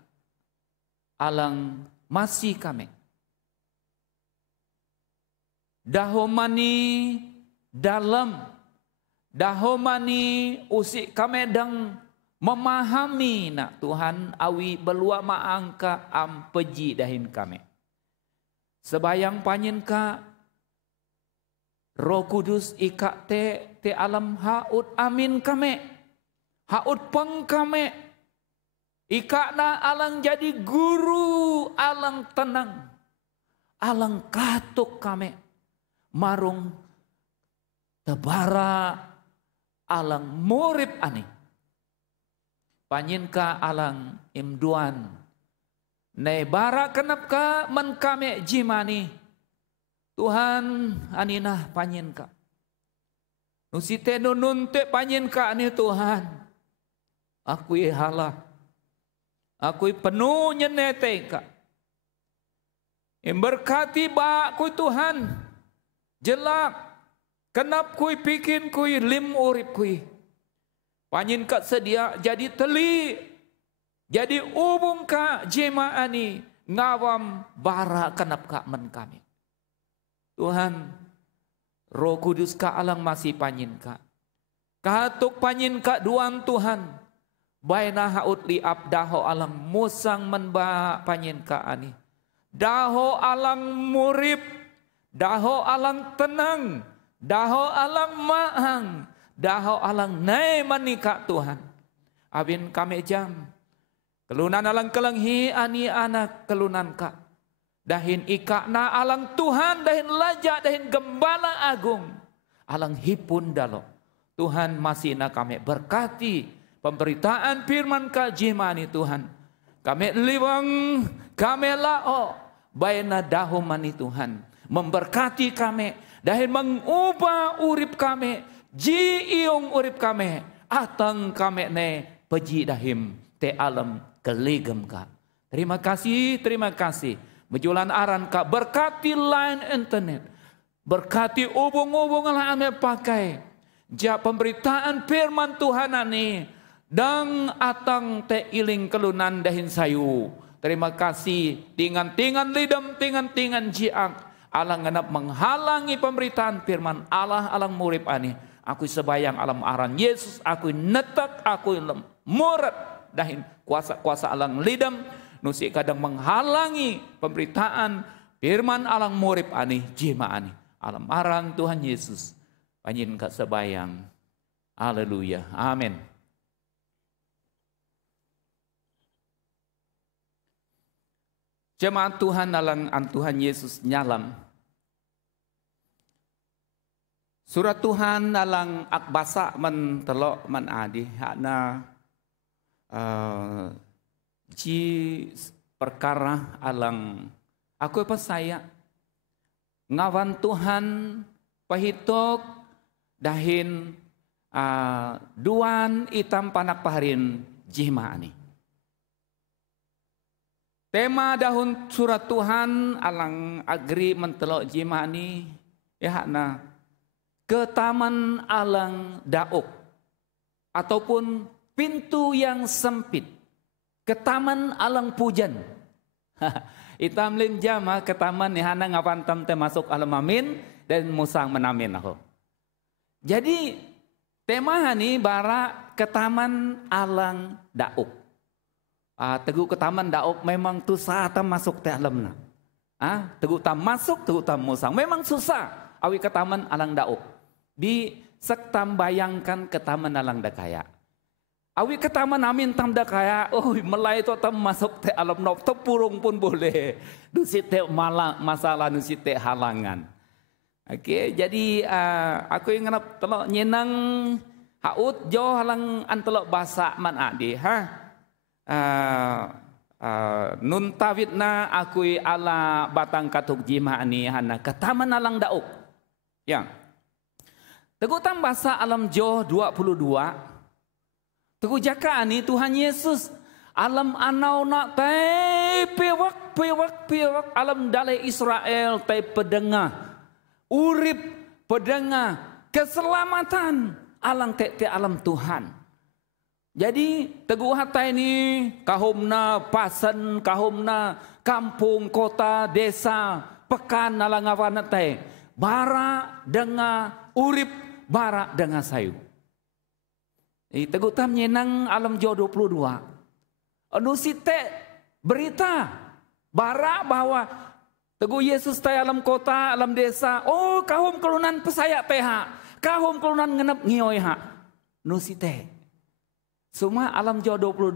alang masih kami. Dahomani dalam, dahomani usik kami dang memahami nak Tuhan awi beluak maangka ampeji dahin kami. Sebayang panyin ka Roh Kudus ika te alam haud amin kami, haud peng kami, ika na alang jadi guru, alang tenang, alang katuk kami, marung tebara alang murib ani. Panyin ka alang imduan. Nebara kenap ka men kame jimani. Tuhan aninah panyin ka. Nusite nununte panyin ka ani Tuhan. Akui halah. Akui penuh nyenete ka. Berkati ba kui Tuhan. Jelak. Kenap kui bikin kui lim urip kui. Panyin ka sedia jadi teli. Jadi ubung ka jemaani ngawam bara kenap ka men kami. Tuhan, Roh Kudus ka alang masih panyin ka. Katuk panyin ka duan Tuhan. Baina haut li abdaho alang musang menba panyin ka ani. Daho alang murip, daho alang tenang, daho alang maang, daho alang nai manika Tuhan. Abin kami jam. Kelunan alang kelenghi ani anak kelunan ka. Dahin ika na alang Tuhan, dahin laja, dahin gembala agung. Alang hipun dalo. Tuhan masih na kami berkati pemberitaan firman ka jimani Tuhan. Kami liwang, kami lao. Bayna dahumani Tuhan. Memberkati kami. Dahin mengubah urip kami. Ji iung urip kami. Atang kami ne peji dahim. Te alam keligem ka. Terima kasih, terima kasih. Bejulan aran ka berkati line internet. Berkati ubung-ubung lah ame pakai. Ja pemberitaan firman Tuhan ani. Dang atang te iling kelunan dahin sayu. Terima kasih. Tingan-tingan lidam, tingan-tingan jiak. Alang genap menghalangi pemberitaan firman Allah alang murib ani. Aku sebayang alam aran Yesus. Aku netak, aku murid. Dahin kuasa-kuasa alang lidam. Nusi kadang menghalangi pemberitaan firman alang murib ani jima ani. Alam aran Tuhan Yesus. Panyin ka sebayang. Haleluya. Amin. Jemaat Tuhan alang an Tuhan Yesus nyalam. Surat Tuhan alang akbasa man telok man adi hakna ji perkara alang aku saya ngawan Tuhan pahitok dahin duan itam panak paharin jihma ani. Tema dahun surat Tuhan alang agri mentelok jihma ani ya hakna ketaman alang dauk ataupun pintu yang sempit, ketaman alang pujan. Itam lim jama ketaman ni hana ngapantam te masuk alam amin dan musang menamin aku. Jadi tema ni bara ketaman alang dauk. Teguh ketaman dauk memang tu saat masuk te alamna. Teguh tam masuk, teguh tam musang. Memang susah awi ketaman alang dauk. Di sektam bayangkan ketaman alang dakaya. Awi ketaman amin tam dakaya, melai tu tam masuk te alam nop tepurung pun boleh. Dusit te masalah dusit te halangan. Okey, jadi aku yang ngenap telok nyenang haut jo halang antelok basa man adi nun tawitna akui ala batang katuk jima ani hana ketaman alang dauk. Yang Teguh tam bahasa alam Joh 22. Teguh jaka ani Tuhan Yesus alam anau nak tai pewak alam dalai Israel tai pedengah urip pedengah keselamatan alang te alam Tuhan. Jadi teguh hatai ini kahumna pasen kahumna kampung kota desa pekan alang awan tai bara denga urip bara dengan sayu. Teguh tam nyenang alam Joh 22. Anu site berita bara bahwa teguh Yesus tay alam kota, alam desa. Kahum kelunan pesaya teha. Kahum kelunan ngenep ngioy ha. Nu site. Semua alam Joh 22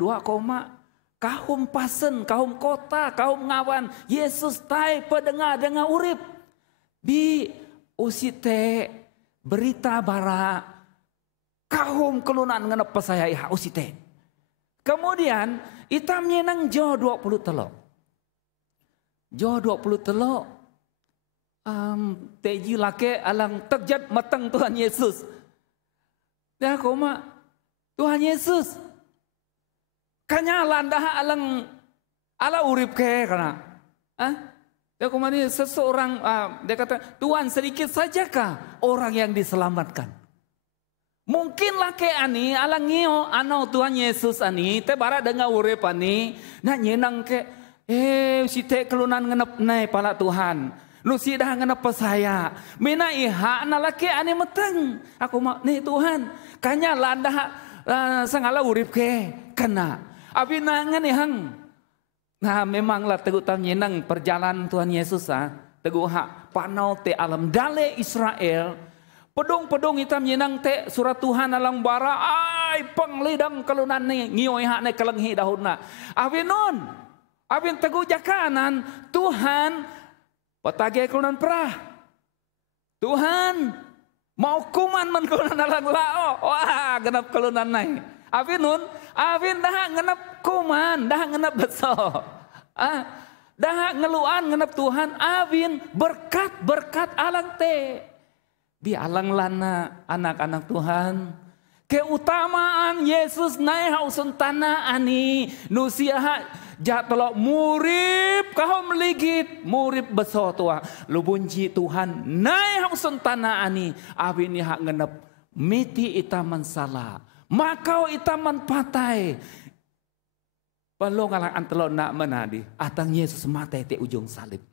kahum pasen, kahum kota, kahum ngawan. Yesus tay pedengar dengan urip. Di usite berita bara kahum kelunan ngenep pesaya iha usite. Kemudian itam nyenang Joh 20 telok. Joh 20 telok teji lake alang terjat matang Tuhan Yesus. Dah koma Tuhan Yesus kanya landah alang ala urip ke kana. Dia kemarin seseorang dia kata Tuhan sedikit sajakah orang yang diselamatkan. Mungkin laki ani alang ngio anau Tuhan Yesus ani te bara dengan urip ani na nyenang ke si te kelunan ngenep nai pala Tuhan. Lu si dah ngenep saya. Mina iha na laki ani meteng. Aku mak nih Tuhan kanya landah sangala urip ke kena. Abi nangan ihang. Nah memanglah teguh tam nyenang perjalanan Tuhan Yesus teguh hak panau te alam dale Israel pedung hitam nyenang te surat Tuhan alang bara penglidang kelunan ni ngioy hak ne kelenghi dahuna abin teguh jakanan Tuhan patage kelunan perah Tuhan mau kuman men kelunan alang lao genap kelunan nai Abin dah ngenap kuman, dah ngenap beso. Dah ngeluan ngenap Tuhan, abin berkat alang te. Di alang lana anak-anak Tuhan. Keutamaan Yesus naik hausun tanah ani. Nusia jatelok murip kahom ligit. Murip beso tua. Lubunji Tuhan naik hausun tanah ani. Abin hak ngenap miti itaman salah. Makau itaman patai. Balong alang antelok nak menadi. Atang Yesus matai te ujung salib.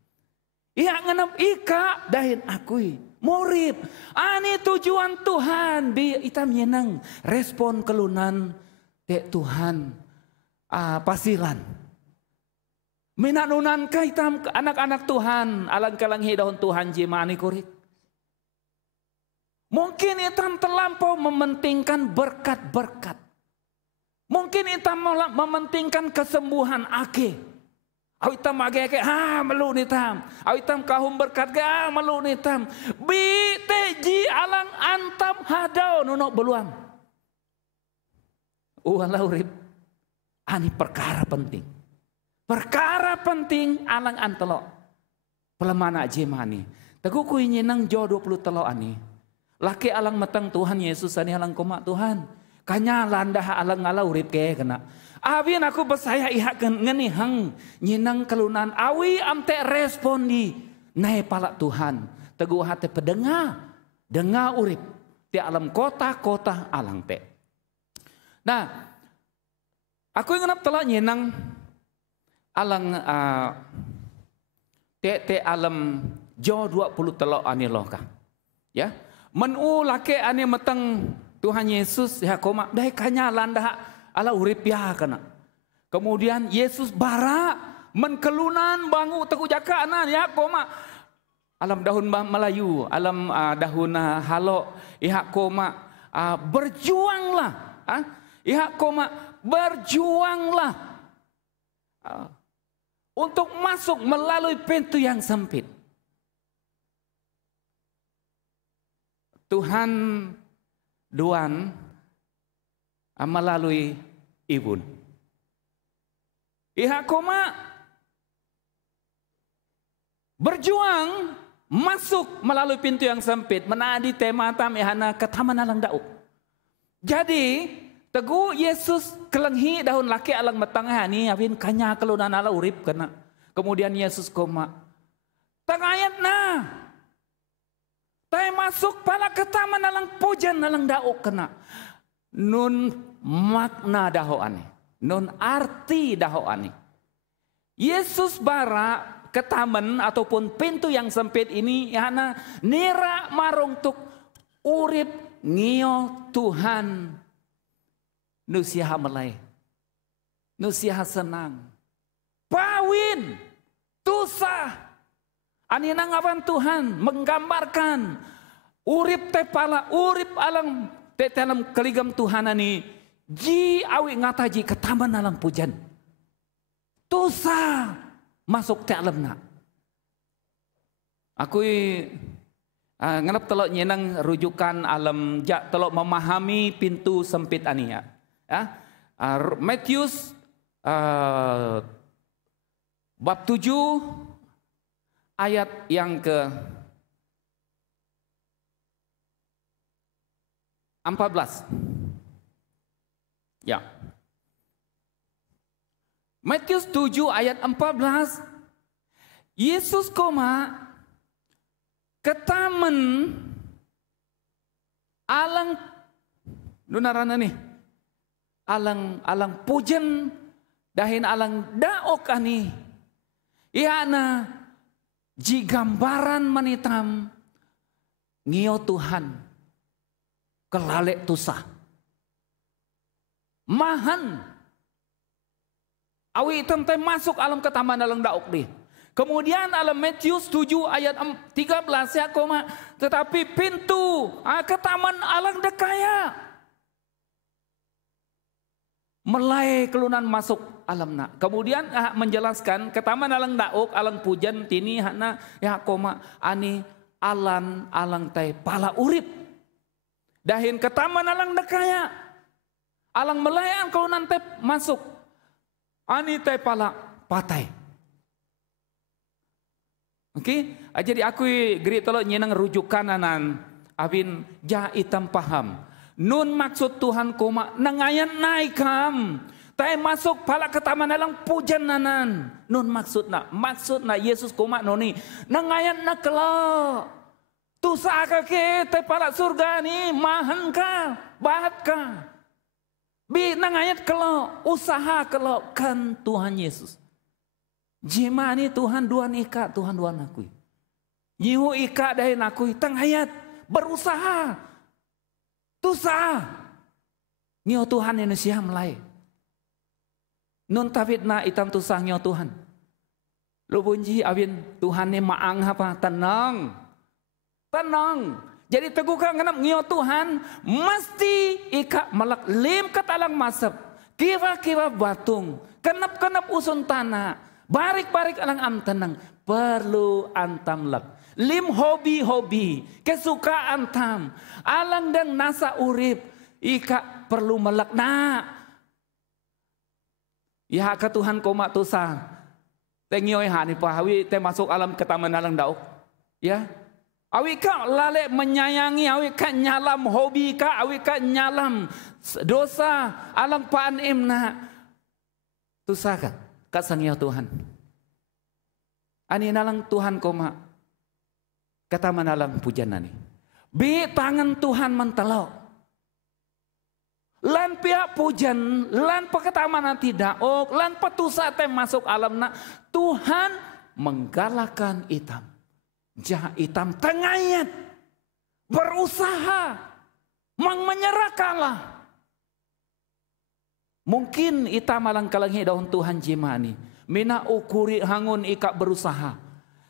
Ia ngenap ika dahin akui. Murip. Ani tujuan Tuhan. Bi itam yenang. Respon kelunan te Tuhan. Pasilan. Minanunan ka itam anak-anak Tuhan. Alang kalang hidahun Tuhan jemani kurik. Mungkin itam terlampau mementingkan berkat-berkat. Mungkin itam mementingkan kesembuhan ake. Awitam age melu nitam. Awitam kahum berkat ke melu nitam. Bi teji alang antam hadau nunok beluang. Walau urip ani perkara penting. Perkara penting alang antelo. Pelemana jemani. Teguh kuinya nang jo 20 telo ani. Laki alang matang Tuhan Yesus ani alang koma Tuhan. Kanya landah alang ngalau urip ke kena. Awin aku bersaya ihak ngeni hang nyinang kelunan awi amte respondi nae pala Tuhan. Teguh hati pedengar. Dengar urip di alam kota-kota alang te. Nah, aku ingat telah nyenang alang te alam jo 20 telok ani loh kah. Ya, menu lake ani meteng Tuhan Yesus ya koma dai kanya landa ala urip ya kana. Kemudian Yesus bara menkelunan bangu teku jaka anan ya koma. Alam dahun Melayu, alam dahun halo, ihak koma berjuanglah, ihak koma berjuanglah untuk masuk melalui pintu yang sempit. Tuhan duan melalui ibun. Ihak koma berjuang masuk melalui pintu yang sempit, menadi tema tamihana ke taman alang dauk. Jadi, teguh Yesus kelenghi dahun laki alang metangah ni, awin kanya kelunan ala urip kena. Kemudian Yesus koma. Tangayat na. Tay masuk pala ke taman alang pujan alang dauk kena. Nun makna daho ani. Nun arti daho ani. Yesus bara ke taman ataupun pintu yang sempit ini yana nira marungtuk urip ngio Tuhan nusiha melai nusiha senang pawin tusah ani nangawan Tuhan menggambarkan urip tepala urip alang te dalam keligam Tuhan ani ji awi ngataji ke taman alang pujan tusah masuk ke alam nak. Aku nganap telok nyenang rujukan alam jak telok memahami pintu sempit ani ya. Matius bab 7 ayat yang ke 14. Ya. Matius 7 ayat 14 Yesus koma ke taman alang dunarana nih alang pujen dahin alang daok ani iana ji gambaran manitam ngio Tuhan kelalek tusah mahan awi item masuk alam ke taman alang dauk di. Kemudian alam Matius 7 ayat 13 ya koma. Tetapi pintu ke taman alang dekaya. Melai kelunan masuk alam nak. Kemudian menjelaskan ke taman alang dauk alang pujan tini hana ya koma ani alang teh pala urip. Dahin ke taman alang dekaya. Alang melayan kelunan teh masuk. Ani teh pala patai. Oke, jadi aku geri tolok nyenang rujukan anan awin ja itam paham. Nun maksud Tuhan koma nangayan naikam. Teh masuk pala ke taman alang pujan nanan. Nun maksudna Yesus koma noni nangayan nakelo. Tusa ke teh pala surga ni mahan ka, bahat ka. Bi nangayat kalau usaha kalau kan Tuhan Yesus. Jemani Tuhan duan ika Tuhan duan akui. Yihu ika dahin akui tangayat berusaha. Tusah. Ngio Tuhan Indonesia mulai. Nun tafidna itam tusah ngio Tuhan. Lu bunji awin Tuhan ni maang apa tenang. Tenang. Jadi teguh ka nganap ngio Tuhan mesti ika malak lim katalang masap kiwa batung kenap usun tanah Barik-barik alang am tenang. Perlu antam lek. Lim hobi-hobi. Kesukaan tam. Alang dang nasa urip. Ika perlu melek. Nah. Ya ke Tuhan koma tusa. Tengioy hani pahawi. Te masuk alam ketaman alang dauk. Ya. Awi ka lale menyayangi. Awi ka nyalam hobi ka. Awi ka nyalam dosa. Alang paan imna. Tusa ka. Kasangyo Tuhan. Ani nalang Tuhan koma. Kata manalang pujan nani. Bi tangan Tuhan mentelo. Lan pihak pujan. Lan paketamanan tidak. Oh, lan petusa tem masuk alam na. Tuhan menggalakkan itam. Jah itam tengayat. Berusaha. Menyerah kalah. Mungkin ita malang kalangi daun Tuhan jimani. Mina ukuri hangun ika berusaha.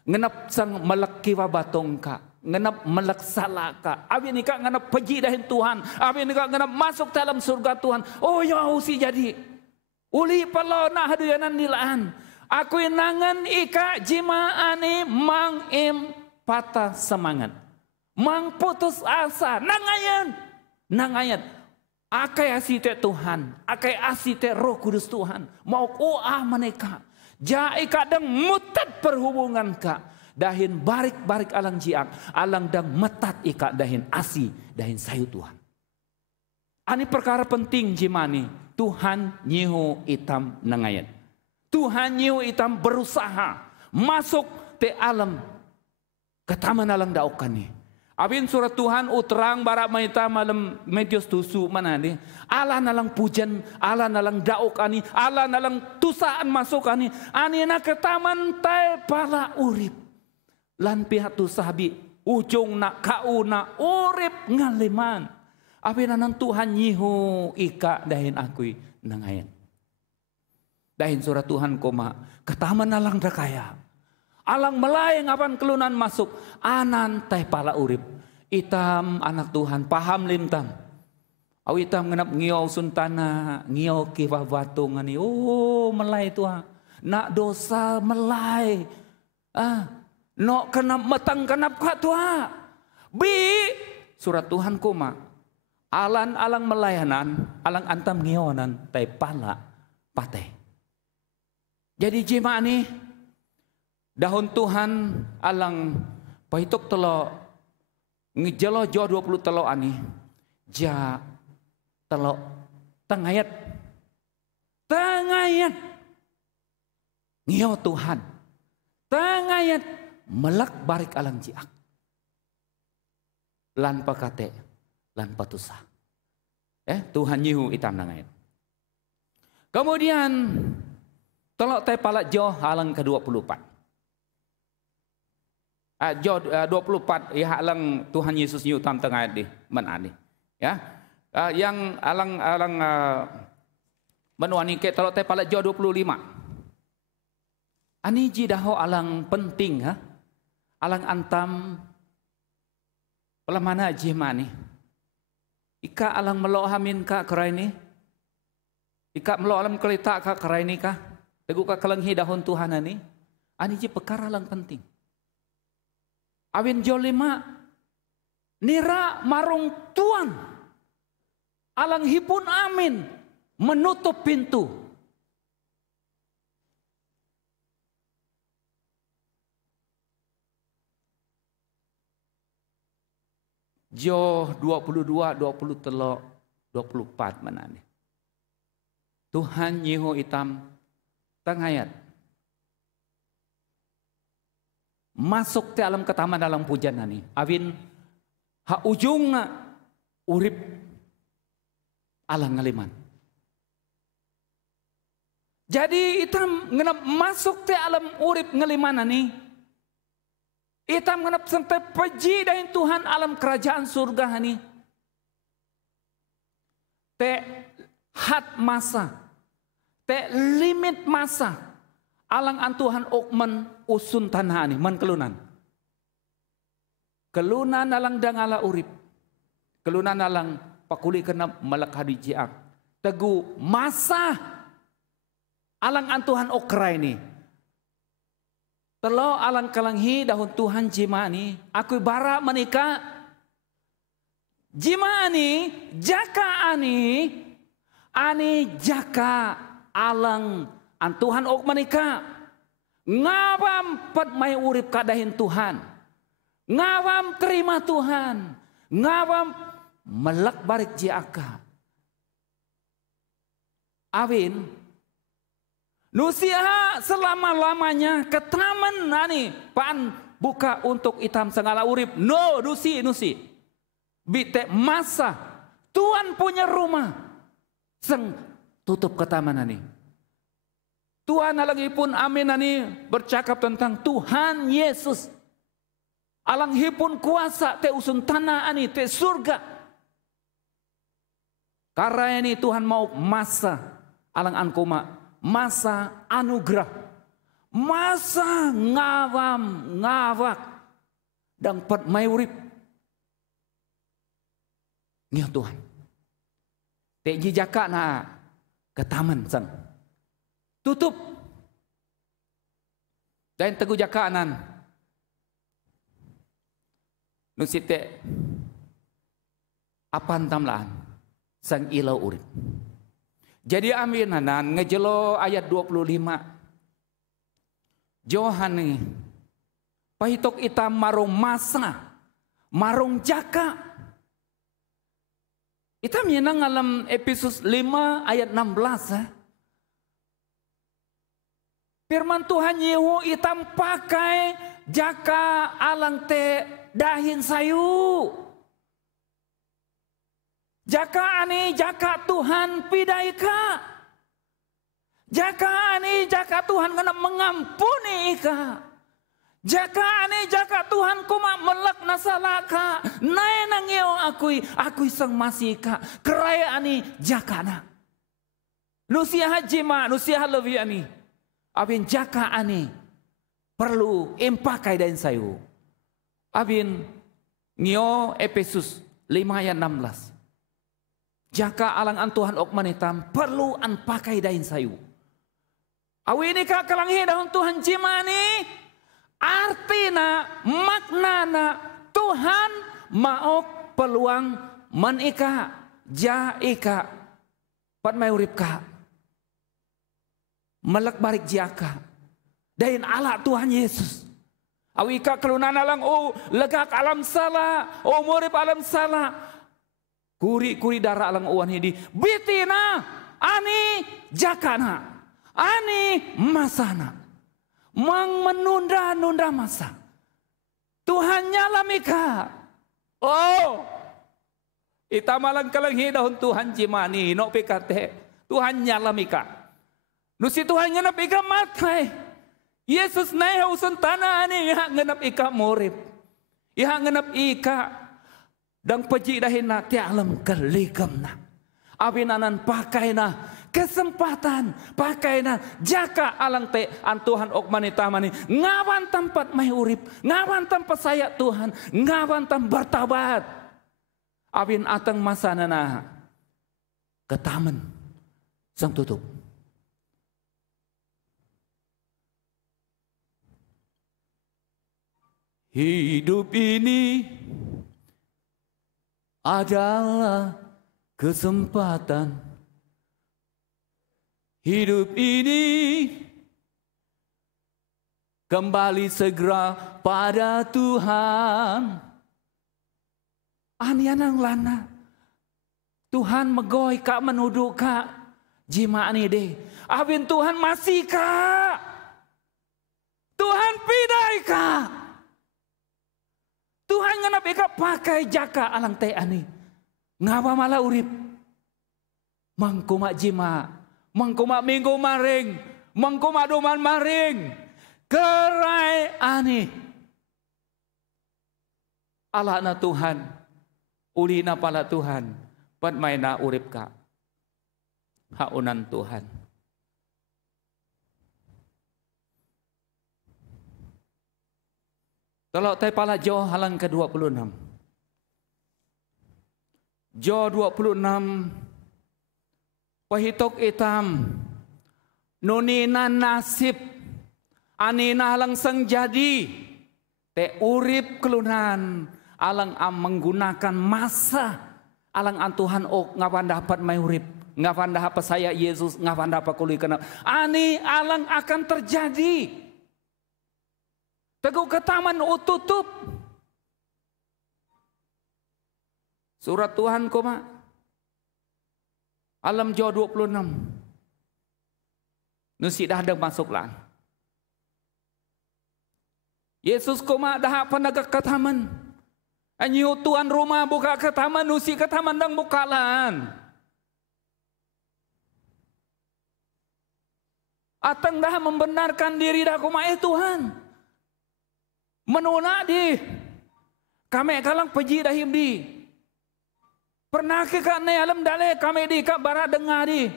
Ngenap sang meleki wabatong ka. Ngenap melek salah ka. Abin ika ngenap peji dahin Tuhan. Abin ika ngenap masuk dalam surga Tuhan. Oh ya usi jadi. Uli palo na haduyanan nilaan. Aku nangan ika jimaani mang im patah semangat. Mang putus asa. Nangayan. Nangayan. Akai asite Tuhan, akai asite Roh Kudus Tuhan, mau uah mereka, jai kadang mutat perhubungan ka, dahin barik-barik alang jiak, alang dang metat ika dahin asi, dahin sayu Tuhan. Ani perkara penting jimani, Tuhan nyihu itam nangayat, Tuhan nyihu itam berusaha masuk te alam, ke taman alang daukani. Abin surat Tuhan uterang barak maita malam medios tusu mana ni. Allah nalang pujan, Allah nalang dauk ani, Allah nalang tusaan masuk ani. Ani na ketaman tay pala urip. Lan pihak tu sahabi ujung nak kau na urip ngaliman. Abin nanang Tuhan nyihu ika dahin akui nangayan. Dahin surat Tuhan koma ketaman nalang dakaya. Alang melayang apan kelunan masuk. Anan teh pala urip. Itam anak Tuhan. Paham limtam. Aw itam ngenap ngiyaw suntana. Ngiyaw kiwawatung ani. Oh melay Tuhan. Nak dosa melay. Nok kenap metang kenap ka Tuhan. Bi. Surat Tuhan koma. Alang melayanan. Alang antam ngiyawanan. Teh pala pateh. Jadi jemaah ni. Dahon Tuhan alang pahitok telo ngejelo jo 20 telo ani ja telo tengayat ngiyo Tuhan tengayat melak barik alang jiak lan pakate lan patusa Tuhan nyihu itam nangayat. Kemudian telo te pala jo alang ke-24. Jo 24 ya alang Tuhan Yesus nyutam tengah di mana ni ya yang alang menuani ke kalau te pala jo 25 ani ji daho alang penting ha alang antam pelamana ji mani ika alang melo hamin ka kerai ni ika melo alam kelita ka kerai ni ka tegu ka kelenghi dahon Tuhan ani ji perkara alang penting. Awin jolima nira marung Tuhan alang hipun amin menutup pintu. Jo 22, 20 telok, 24 mana nih. Tuhan nyiho itam tangayat. Masuk ke alam ketaman dalam pujan nani. Awin ha ujung na urip alang ngaliman. Jadi itam ngenap masuk ke alam urip ngaliman nani. Itam ngenap sampai peji dari Tuhan alam kerajaan surga nani. Te hat masa. Te limit masa. Alang antuhan okman usun tanah ni man kelunan. Kelunan alang dangala urip. Kelunan alang pakuli kena malak hadi jiak. Tegu masa alang antuhan okrai ni. Telo alang kalanghi dahun Tuhan jimani, aku bara menika jimani jaka ani jaka alang an Tuhan ok menika ngawam pat may urip kadahin Tuhan, ngawam terima Tuhan, ngawam melak barik jaka. Awin nusia selama-lamanya ketaman nani pan buka untuk itam segala urip. No, nusi. Bite masa Tuhan punya rumah seng tutup ketaman nani. Tuhan lagi pun amin nani bercakap tentang Tuhan Yesus. Alanghi pun kuasa te usun tanah ani te surga. Karena ini Tuhan mau masa alang ankoma masa anugerah, masa ngawak dan pat may urip. Nih Tuhan. Teji jaka na ketaman sang tutup. Dan tegu jakaanan nusite apan tamlaan sang ilau urip. Jadi aminanan ngejelo ayat 25. Johani pahitok itam marong masa, marong jaka. Itam yenang alam Efesus 5 ayat 16. Firman Tuhan Yehu itam pakai jaka alang te dahin sayu. Jaka ani jaka Tuhan pidaika. Jaka ani jaka Tuhan kena mengampuni ika. Jaka ani jaka Tuhan kuma melak nasalaka. Nai nangyo akui sang masika. Keraya ani jakana. Nusia hajima, nusia halevi ani. Abin jaka ani perlu empakai dan sayu. Abin ngio Efesus 5 ayat 16. Jaka alang an Tuhan ok manitam perlu an pakai dain sayu. Awi ini kak kalanghi daun Tuhan jimani artina maknana Tuhan maok peluang manika jaika pat may urip ka melak barik jaka dain ala Tuhan Yesus. Awi kak kelunana lang legak alam salah murip alam salah. Kuri darah alang uan hidi. Bitina ani jakana. Ani masana. Mang menunda-nunda masa. Tuhan nyalamika. Oh. Ita malang kalanghi dahon Tuhan jimani. No pikate. Tuhan nyalamika. Nusi Tuhan ngenap ika matay. Yesus naik usun tanah ani. Iha ngenap ika morip. Iha ngenap ika. Dan peji dahin na tialam keligam na. Abinanan pakai na kesempatan. Pakai na jaka alang te an Tuhan ok manitamani. Ngawan tempat may urip. Ngawan tempat saya Tuhan. Ngawan tempat bertabat. Abin atang masana na ketaman sang tutup. Hidup ini adalah kesempatan. Hidup ini kembali segera pada Tuhan. Anianang lana. Tuhan megoi kak menuduh kak. Jima ani deh. Abin Tuhan masih kak. Tuhan pidai kak. Tuhan ngenap ika pakai jaka alang te ani. Ngapa malah urip. Mangkuma jima. Mangkuma minggu maring. Mangkuma doman maring. Kerai ani. Allah na Tuhan. Uli na pala Tuhan. Pat may na urip ka. Haunan Tuhan. Kalau tay pala Jo halang ke-26. Jo 26. Pahitok itam. Nuninan nasib. Anina alang sang jadi. Te urip kelunan. Alang menggunakan masa. Alang Tuhan ngapan dapat may urip. Ngapan dapat saya Yesus. Ngapan dapat kuli kenal. Ani alang akan terjadi. Teguh ketaman ututup. Surat Tuhan koma. Alam Jo 26. Nusi dah ada masuk lah. Yesus koma dah penegak ketaman. Anyu tuan rumah buka ketaman. Nusi ketaman dang bukalan. Atang dah membenarkan diri dah koma Tuhan. Menuna di. Kami kalang peji dah himdi. Pernah ke kat ne alam dale kami di kat barat dengar di.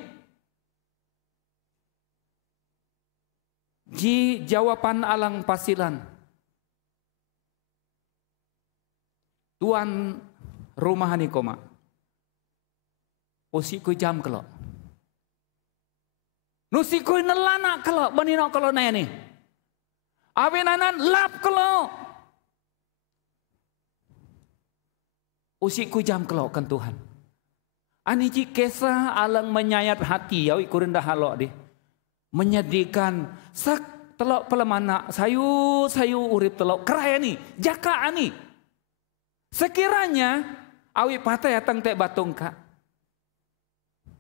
Ji jawapan alang pasilan. Tuan rumah ni koma. Usiku jam kelok. Nusiku nelana kelok benino kelok ne ni. Abenanan lap kelok. Usiku jam kelok kan Tuhan. Ani ji kisah alang menyayat hati yawi kurindah halok di. Menyedihkan sak telok pelemana sayu urip telok keraya ni jaka ani. Sekiranya awi patah datang tek batung kak.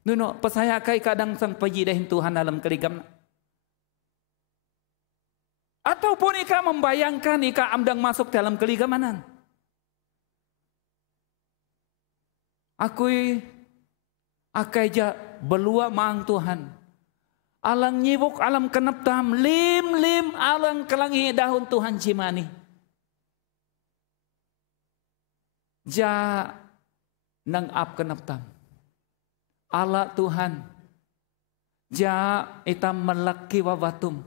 Nuno pesaya kai kadang sang peji dahin Tuhan dalam keligam. Ataupun ika membayangkan ika amdang masuk dalam keligamanan. Akui akai ja belua mang Tuhan. Alang nyibuk alam kenep tam lim alang kelangi dahun Tuhan cimani. Ja nang ap kenep tam. Allah Tuhan. Ja itam melaki wabatum.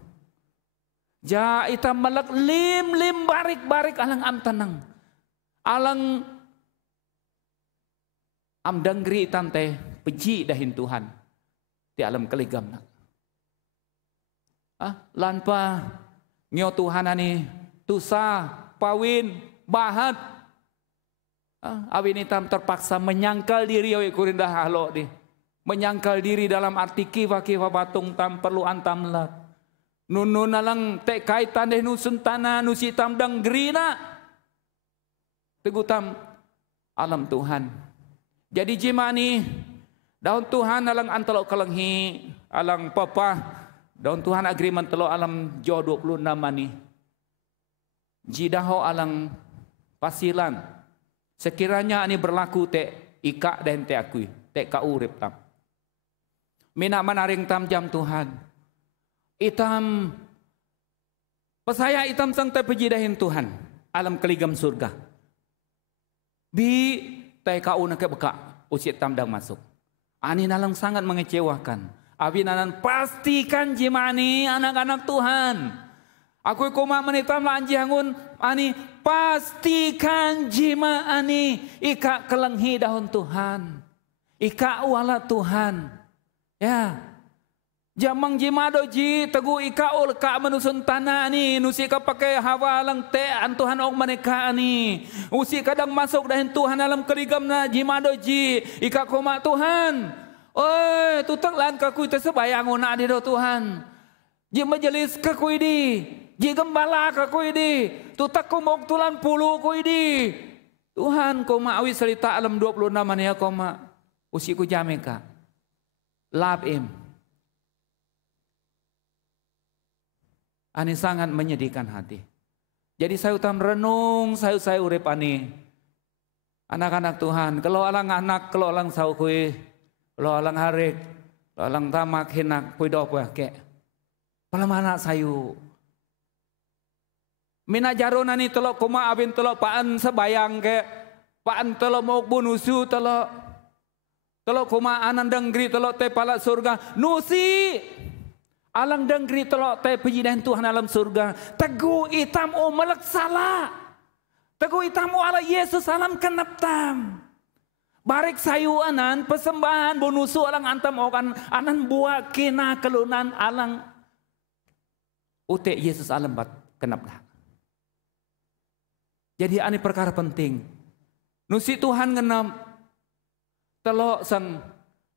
Ja itam melak lim barik alang am tenang. Alang am dangri tante peji dahin Tuhan di alam keligam nak. Lanpa ngio Tuhan ani tusa pawin bahat. Awin itam terpaksa menyangkal diri awi kurindah halo di. Menyangkal diri dalam arti kiwa batung tam perlu antam lat. Nunu nalang tek kaitan deh nusun tanah nusi tam dang gerina. Tegutam alam Tuhan. Jadi jimani daun Tuhan alang antelok kalenghi alang papa daun Tuhan agreement telok alam Jo 26 mani. Jidaho alang pasilan. Sekiranya ini berlaku tek ika dan tek akui tek ka urip tam. Mina manaring tam jam Tuhan. Itam pesaya itam sang terpejidahin Tuhan alam keligam surga. Bi tai kau nak beka usit tamdang masuk. Ani nalang sangat mengecewakan. Abi nanan pastikan jimani anak-anak Tuhan. Aku koma menitam lanji hangun ani pastikan jima ani ika kelenghi dahun Tuhan. Ika wala Tuhan. Ya. Jamang jima doji tegu ika ul ka menusun tanah ni nusi ka pakai hawa lang te an Tuhan ok maneka ni usi kadang masuk dahin Tuhan dalam kerigam na jima doji ika koma Tuhan oi tutak lan ka kui te sebayang una di do Tuhan ji majelis ka kui di ji gembala ka kui di tutak kumok tulan pulu kui di Tuhan koma awi cerita alam 26 ya koma usi ku jame ka lab im. Ani sangat menyedihkan hati. Jadi saya utam renung, saya urip ani. Anak-anak Tuhan, kalau alang anak, kalau alang saukui, kalau alang harik, kalau alang tamak hinak, kui dok ke. Palamana sayu. Mina jarona ni telok kuma abin telok paan sebayang ke. Paan telok mau bunusu telok. Telok kuma anandang gri telok te pala surga. Nusi. Alang dengri telok te penyidahan Tuhan alam surga. Teguh itam o malak salah. Teguh itam o ala Yesus alam kenaptam. Barik sayu anan persembahan bonusu alang antam o kan anan buat kena kelunan alang Utek Yesus alambat kenap dah. Jadi ini perkara penting. Nusi Tuhan ngenam telok sang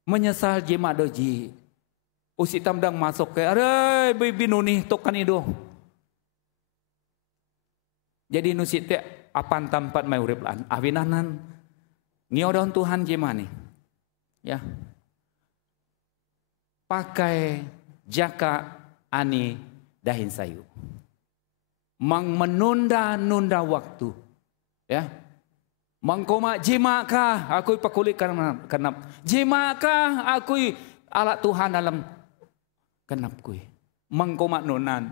menyesal jema doji. Usi tamdang masuk ke arai binu nih tokan itu. Jadi nusi te apan tempat mai urip lan awinanan ngiodon Tuhan jema nih. Ya. Pakai jaka ani dahin sayu. Mang menunda-nunda waktu. Ya. Mangkoma jema kah aku pakulik kenap. Jema kah aku alat Tuhan dalam kenap kui. Mangkoma nunan.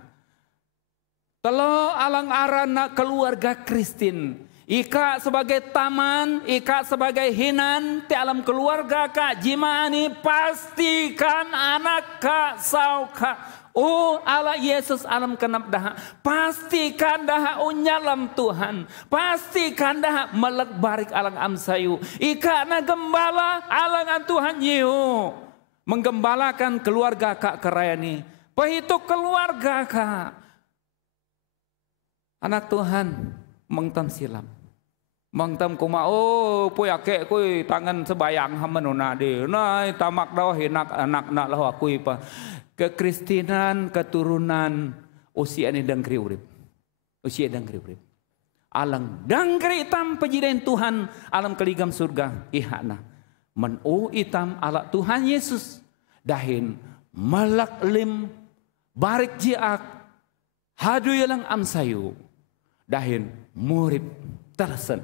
Telo alang arana keluarga Kristin. Ika sebagai taman, ika sebagai hinan ti alam keluarga ka jema ani pastikan anak ka sauka. Oh ala Yesus alam kenap dah. Pastikan dah unyalam Tuhan. Pastikan dah melek barik alang amsayu. Ika na gembala alangan Tuhan yiu. Menggembalakan keluarga kak kerayani. Pahitu keluarga kak. Anak Tuhan mengtam silam. Mengtam kuma oh puyake kui tangan sebayang hamanuna de. Nah tamak dah hinak anak nak lah aku pa. Kekristenan keturunan usia ini dangkri urip. Usia dangkri urip. Alang dangkri itam pejidain Tuhan alam keligam surga ihana. Men itam ala Tuhan Yesus dahin malak lim barik jiak hadu yalang amsayu dahin murip tersen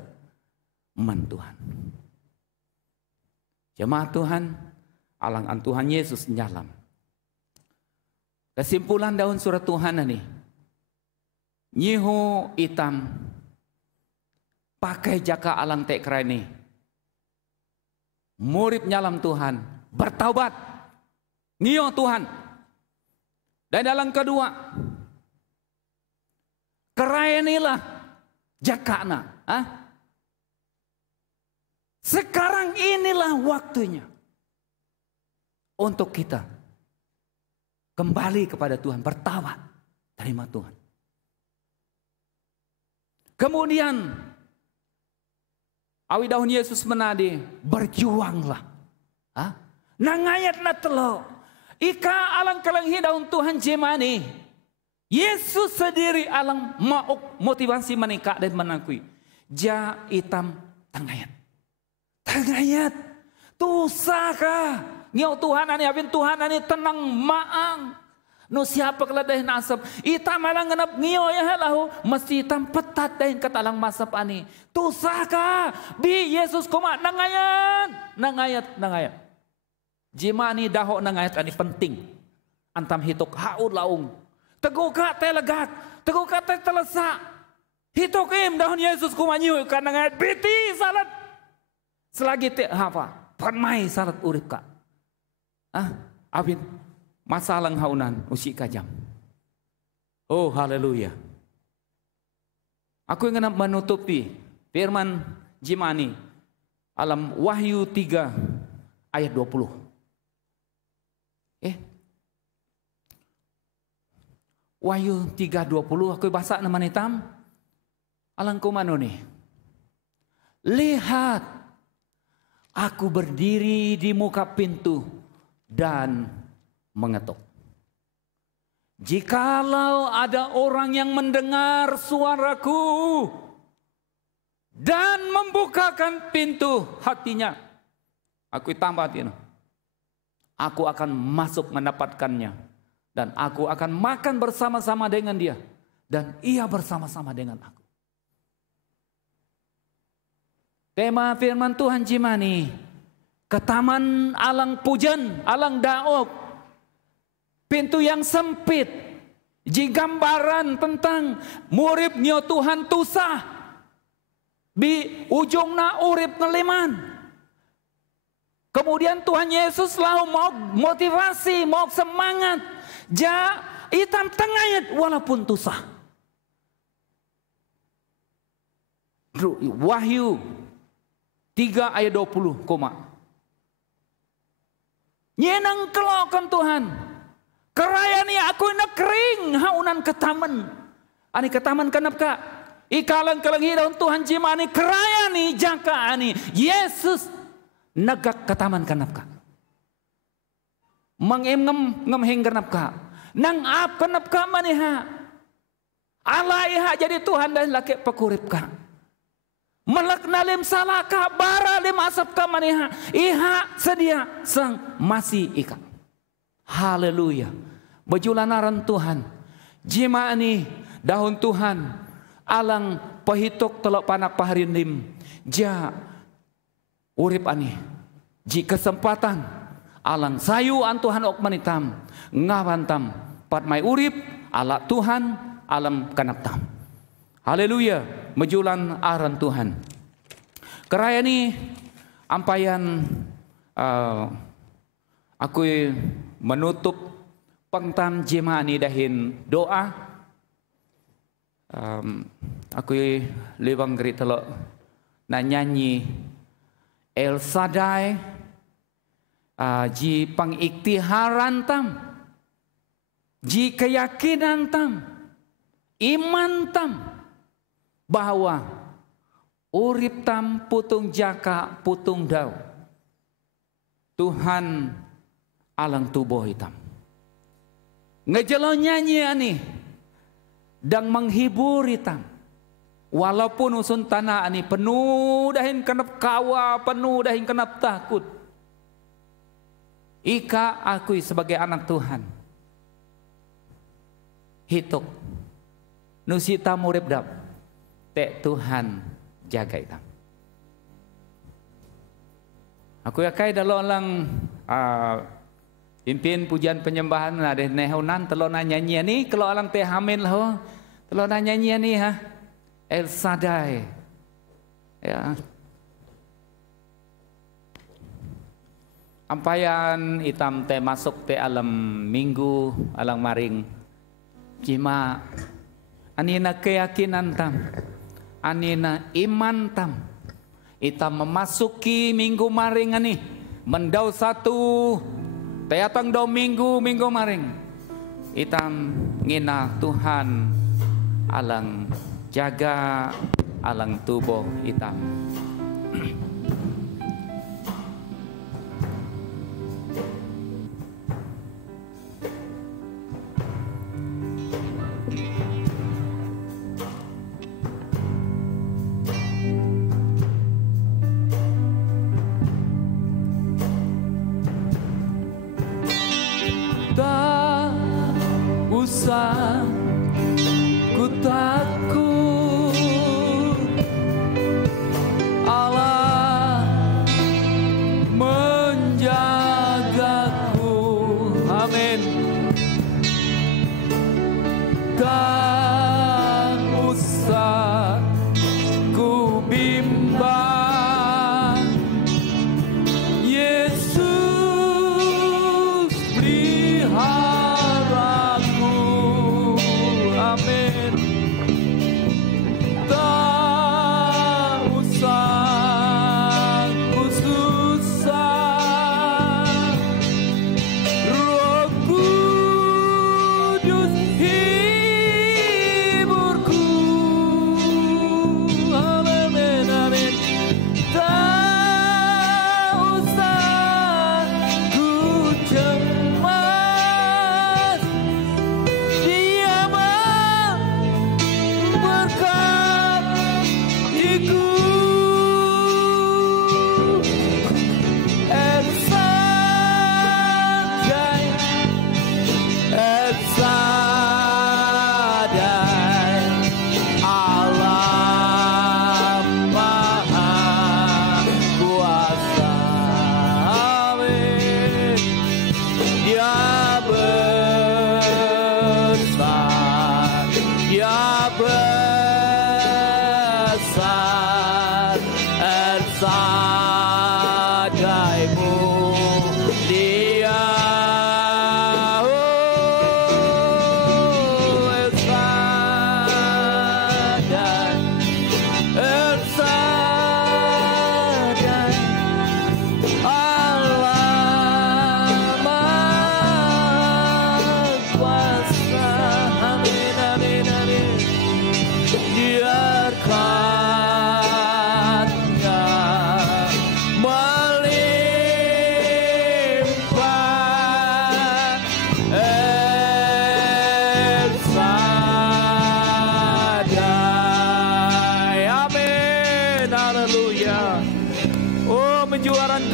man Tuhan. Jemaat Tuhan alang an Tuhan Yesus nyalam. Kesimpulan daun surat Tuhan ini. Nyiho itam pakai jaka alang tek kerani. Murid nyalam Tuhan, bertaubat. Ngiyo Tuhan. Dan dalam kedua, keranilah jakana. Sekarang inilah waktunya untuk kita kembali kepada Tuhan, bertawat, terima Tuhan. Kemudian, awi dahun Yesus menadi, berjuanglah. Nangayat na telo, ika alang kalanghi daun Tuhan jemani. Yesus sendiri alang mauk motivasi menikah dan menakui. Ja itam tangayat. Tangayat, tusaka. Ngiau Tuhan ani abin Tuhan ani tenang maang. No siapa keladahin asap. Ita malang ngenap ngiau ya lahu. Mesti itam petat dahin katalang masap ani. Tusaka. Bi Yesus koma nangayat. Nangayat. Jima ani daho nangayat ani penting. Antam hitok haud laung. Teguka telegat. Teguka telesa. Hitok im dahon Yesus koma nyiu kan nangayat. Biti salat. Selagi te apa? Permai salat urip ka. Abin masalah haunan usi kajam. Oh haleluya. Aku ingin menutupi firman Jimani alam Wahyu 3 ayat 20. Wahyu 3:20 aku bahasa nama hitam. Alang kumano nih. Lihat, aku berdiri di muka pintu dan mengetuk. Jikalau ada orang yang mendengar suaraku dan membukakan pintu hatinya, aku tambah ini. Aku akan masuk mendapatkannya dan aku akan makan bersama-sama dengan dia dan ia bersama-sama dengan aku. Tema firman Tuhan Jimani, ke taman alang pujan, alang daok, pintu yang sempit, jigambaran tentang murib nyo Tuhan tusah, bi ujungna urip ngeliman. Kemudian Tuhan Yesus lalu mau motivasi, mau semangat, ja hitam tengahnya walaupun tusah. Wahyu 3 ayat 20, nyenang kelokan Tuhan. Keraya ni aku nak kering haunan ketaman. Ani ketaman kenapa? Ikalan kalangi daun Tuhan jima ani keraya ni jangka ani Yesus negak ketaman kenapa? Ngem hing kenapa? Nang ap kenapa maniha? Allah iha jadi Tuhan dan laki pekurip ka. Melak nalim salaka bara lim asap ka maniha. Iha sedia sang masih ika. Haleluya. Bejulanaran Tuhan. Jima ani daun Tuhan. Alang pahitok telok panak paharindim. Ja urip ani. Ji kesempatan. Alang sayu an Tuhan ok manitam. Ngawantam. Pat mai urip. Ala Tuhan. Alam kanaptam. Haleluya. Mejulan aran Tuhan. Keraya ni. Ampayan. Aku menutup pengtam jemaah ni dahin doa. Aku lewang gerit telok na nyanyi El Shaddai ji pangiktiharan tam, ji keyakinan tam, iman tam bahwa urip tam putung jaka putung dau Tuhan alang tubuh hitam. Ngejelo nyanyi ani dan menghibur hitam. Walaupun usun tanah ani penuh dahin kenap kawa, penuh dahin kenap takut. Ika aku sebagai anak Tuhan. Hituk. Nusita murib dap. Tek Tuhan jaga hitam. Aku yakai dalam lang pimpin pujian penyembahan ada nehonan telona nyanyian ni kalau alang teh hamil ho telona nyanyian ni ha El Shaddai ya ampayan hitam teh masuk teh alam minggu alang maring cima anina keyakinan tam anina iman tam hitam memasuki minggu maring ani mendau satu teatang do minggu maring hitam ngina Tuhan alang jaga alang tubuh hitam. Tak ku takut Allah menjagaku amin tak usah ku bimbang Yesus pelihara amin tak usah ku susah Roh Kudus hiburku amin amin tak usah ku cemas Dia berkatiku El Shaddai El Shaddai Allah Maha Kuasa amin Dia besar Dia besar El Shaddai mulia El Shaddai El Shaddai Allah Maha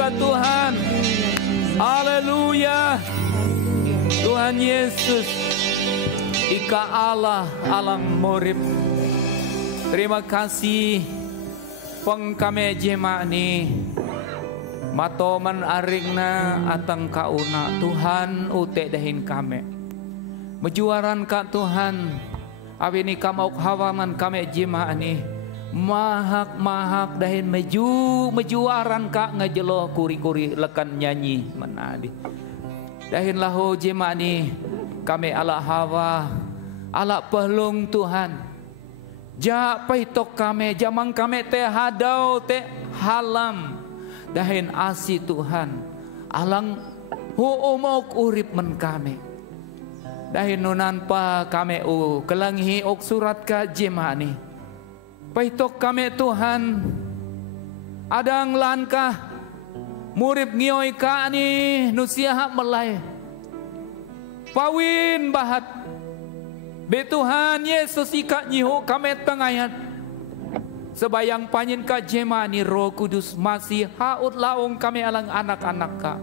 Haleluya Tuhan. Haleluya. Tuhan Yesus, Ika Allah alang murib. Terima kasih peng kami jema ni matoman aring na atang kauna Tuhan ute dahin kami mejuaran ka Tuhan awi ni kamauk hawaman kami jema ni mahak dahin mejuaran ka ngejelo kuri-kuri lekan nyanyi menadi dahin lahu jema ni kami ala hawa ala pelung Tuhan ja paitok kami jamang kami te hadau te halam dahin asi Tuhan alang huumok urip men kami dahin nunan pa kami kelanghi ok surat ka jemani paitok kami Tuhan adang lankah murip ngioy ka ni nusiah melay pawin bahat be Tuhan Yesus ika nyihu kami tengayat sebayang panyin ka jema ni Roh Kudus masih haut laung kami alang anak-anak ka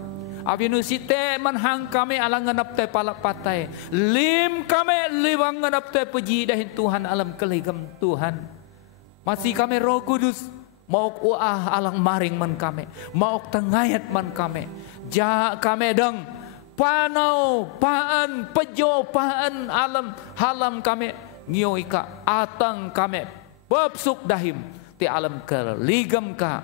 abinu site manhang kami alang ngenap te palak patai lim kami liwang ngenap te puji dahin Tuhan alam keligam Tuhan masih kami Roh Kudus mauk uah alang maring man kami mauk tengayat man kami ja kami deng panau paan pejo paan alam halam kami ngioy ka atang kami babsuk dahim ti alam keligam ka.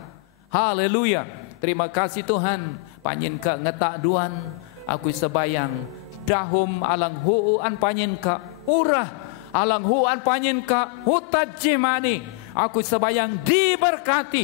Haleluya. Terima kasih Tuhan panjen ka ngetak duan aku sebayang dahum alang huuan panjen ka urah alang huuan panjen ka hutat jemani aku sebayang diberkati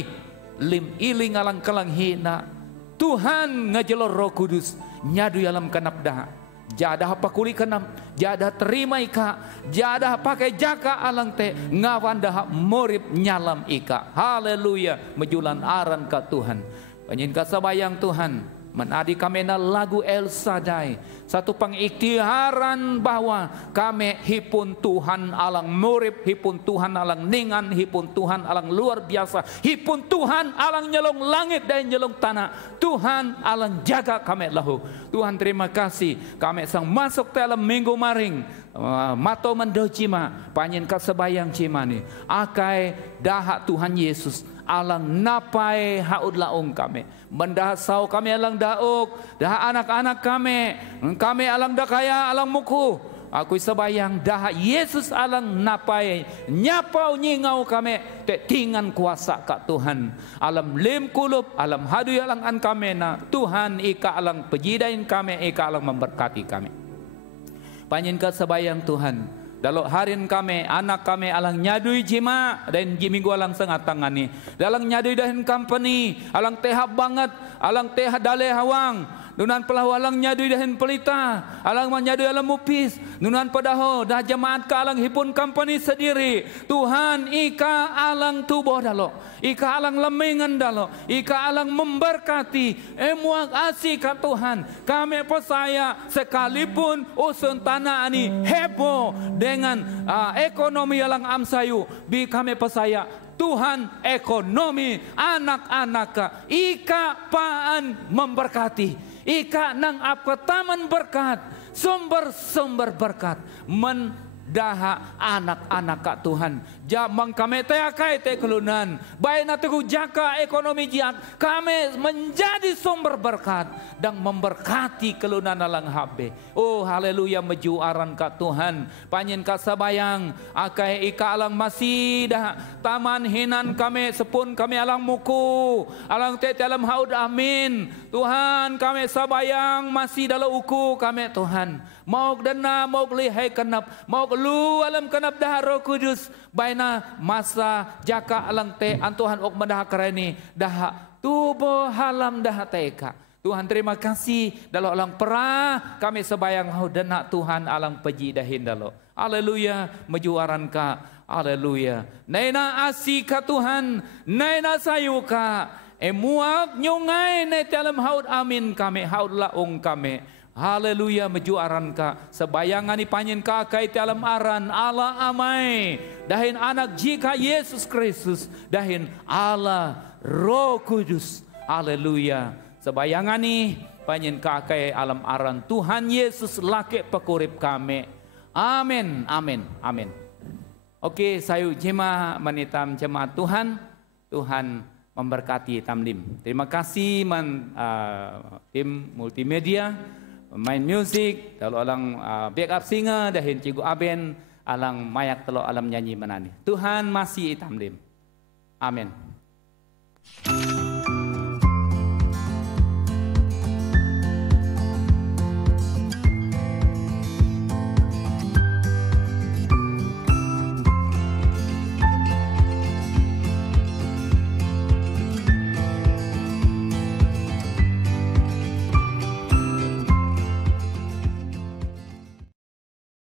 lim iling alang kelang hina Tuhan ngejelor Roh Kudus nyadu alam kenap dah jadah pakuli kenam jadah terima ika jadah pakai jaka alang te ngawan dah murip nyalam ika. Haleluya. Mejulan aran ka Tuhan panjen ka sabayang Tuhan menadi kami na lagu El Shaddai satu pengiktiharan bahwa kami hipun Tuhan alang murip hipun Tuhan alang ningan hipun Tuhan alang luar biasa hipun Tuhan alang nyelong langit dan nyelong tanah Tuhan alang jaga kami lahu. Tuhan terima kasih kami sang masuk dalam minggu maring mato mendocima panjen ka sebayang cimani akai dahak Tuhan Yesus alang napai haud laung kami mendasau kami alang dauk dah anak-anak kami alang dakaya alang muku aku sebayang dah Yesus alang napai nyapau nyingau kami te tingan kuasa ka Tuhan alam lim kulub alam hadu alang an kami na Tuhan ika alang pejidain kami ika alang memberkati kami panjen ka sebayang Tuhan dalam harin kami, anak kami alang nyadui jima dan minggu alang sengatang ni. Dalang nyadui dahin company, alang tehap banget, alang tehap dale hawang. Nunan pelahu alang nyadui dahin pelita, alang nyadui alang mupis. Nunan padaho dah jemaat ka alang hipun company sendiri. Tuhan ika alang tubuh dalo, ika alang lemingan dalo, ika alang memberkati. Emuak asih ka Tuhan. Kami percaya sekalipun usun tanah ani heboh dengan ekonomi alang amsayu bi kami percaya Tuhan ekonomi anak-anak ika paan memberkati ika nang apa taman berkat sumber berkat mendaha anak-anak ka Tuhan jamang kami teakai te kelunan baik na teguh jaka ekonomi jiak kami menjadi sumber berkat dan memberkati kelunan alang habe. Oh haleluya mejuaran ka Tuhan panjen ka sabayang akai ika alang masih dah taman hinan kami sepun kami alang muku alang te alam haud amin Tuhan kami sabayang masih dalam uku kami Tuhan mau dana mau lihai kenap mau lu alam kenap dah Roh Kudus baina masa jaka alang te antuhan ok mendah kerani dah tubuh halam dah teka Tuhan terima kasih dalam alang perah kami sebayang dana Tuhan alang peji dahin dalo. Haleluya mejuaran ka. Haleluya. Naina asika Tuhan, naina sayuka. Emuak nyungai ne dalam haud amin kami haud laung kami. Haleluya mejuaran ka sebayangani panjen ka kai dalam aran Allah amai dahin anak jika Yesus Kristus dahin Allah Roh Kudus. Haleluya sebayangan ni panjen kakai alam aran Tuhan Yesus laki pekurip kami. Amin, amin, amin. Oke, sayu jemaah menitam jemaat Tuhan. Tuhan memberkati Tamlim. Terima kasih tim multimedia, main musik, kalau alang backup singer, dahin Cikgu Aben, alang mayak telo alam nyanyi menani. Tuhan masih Tamlim. Amin.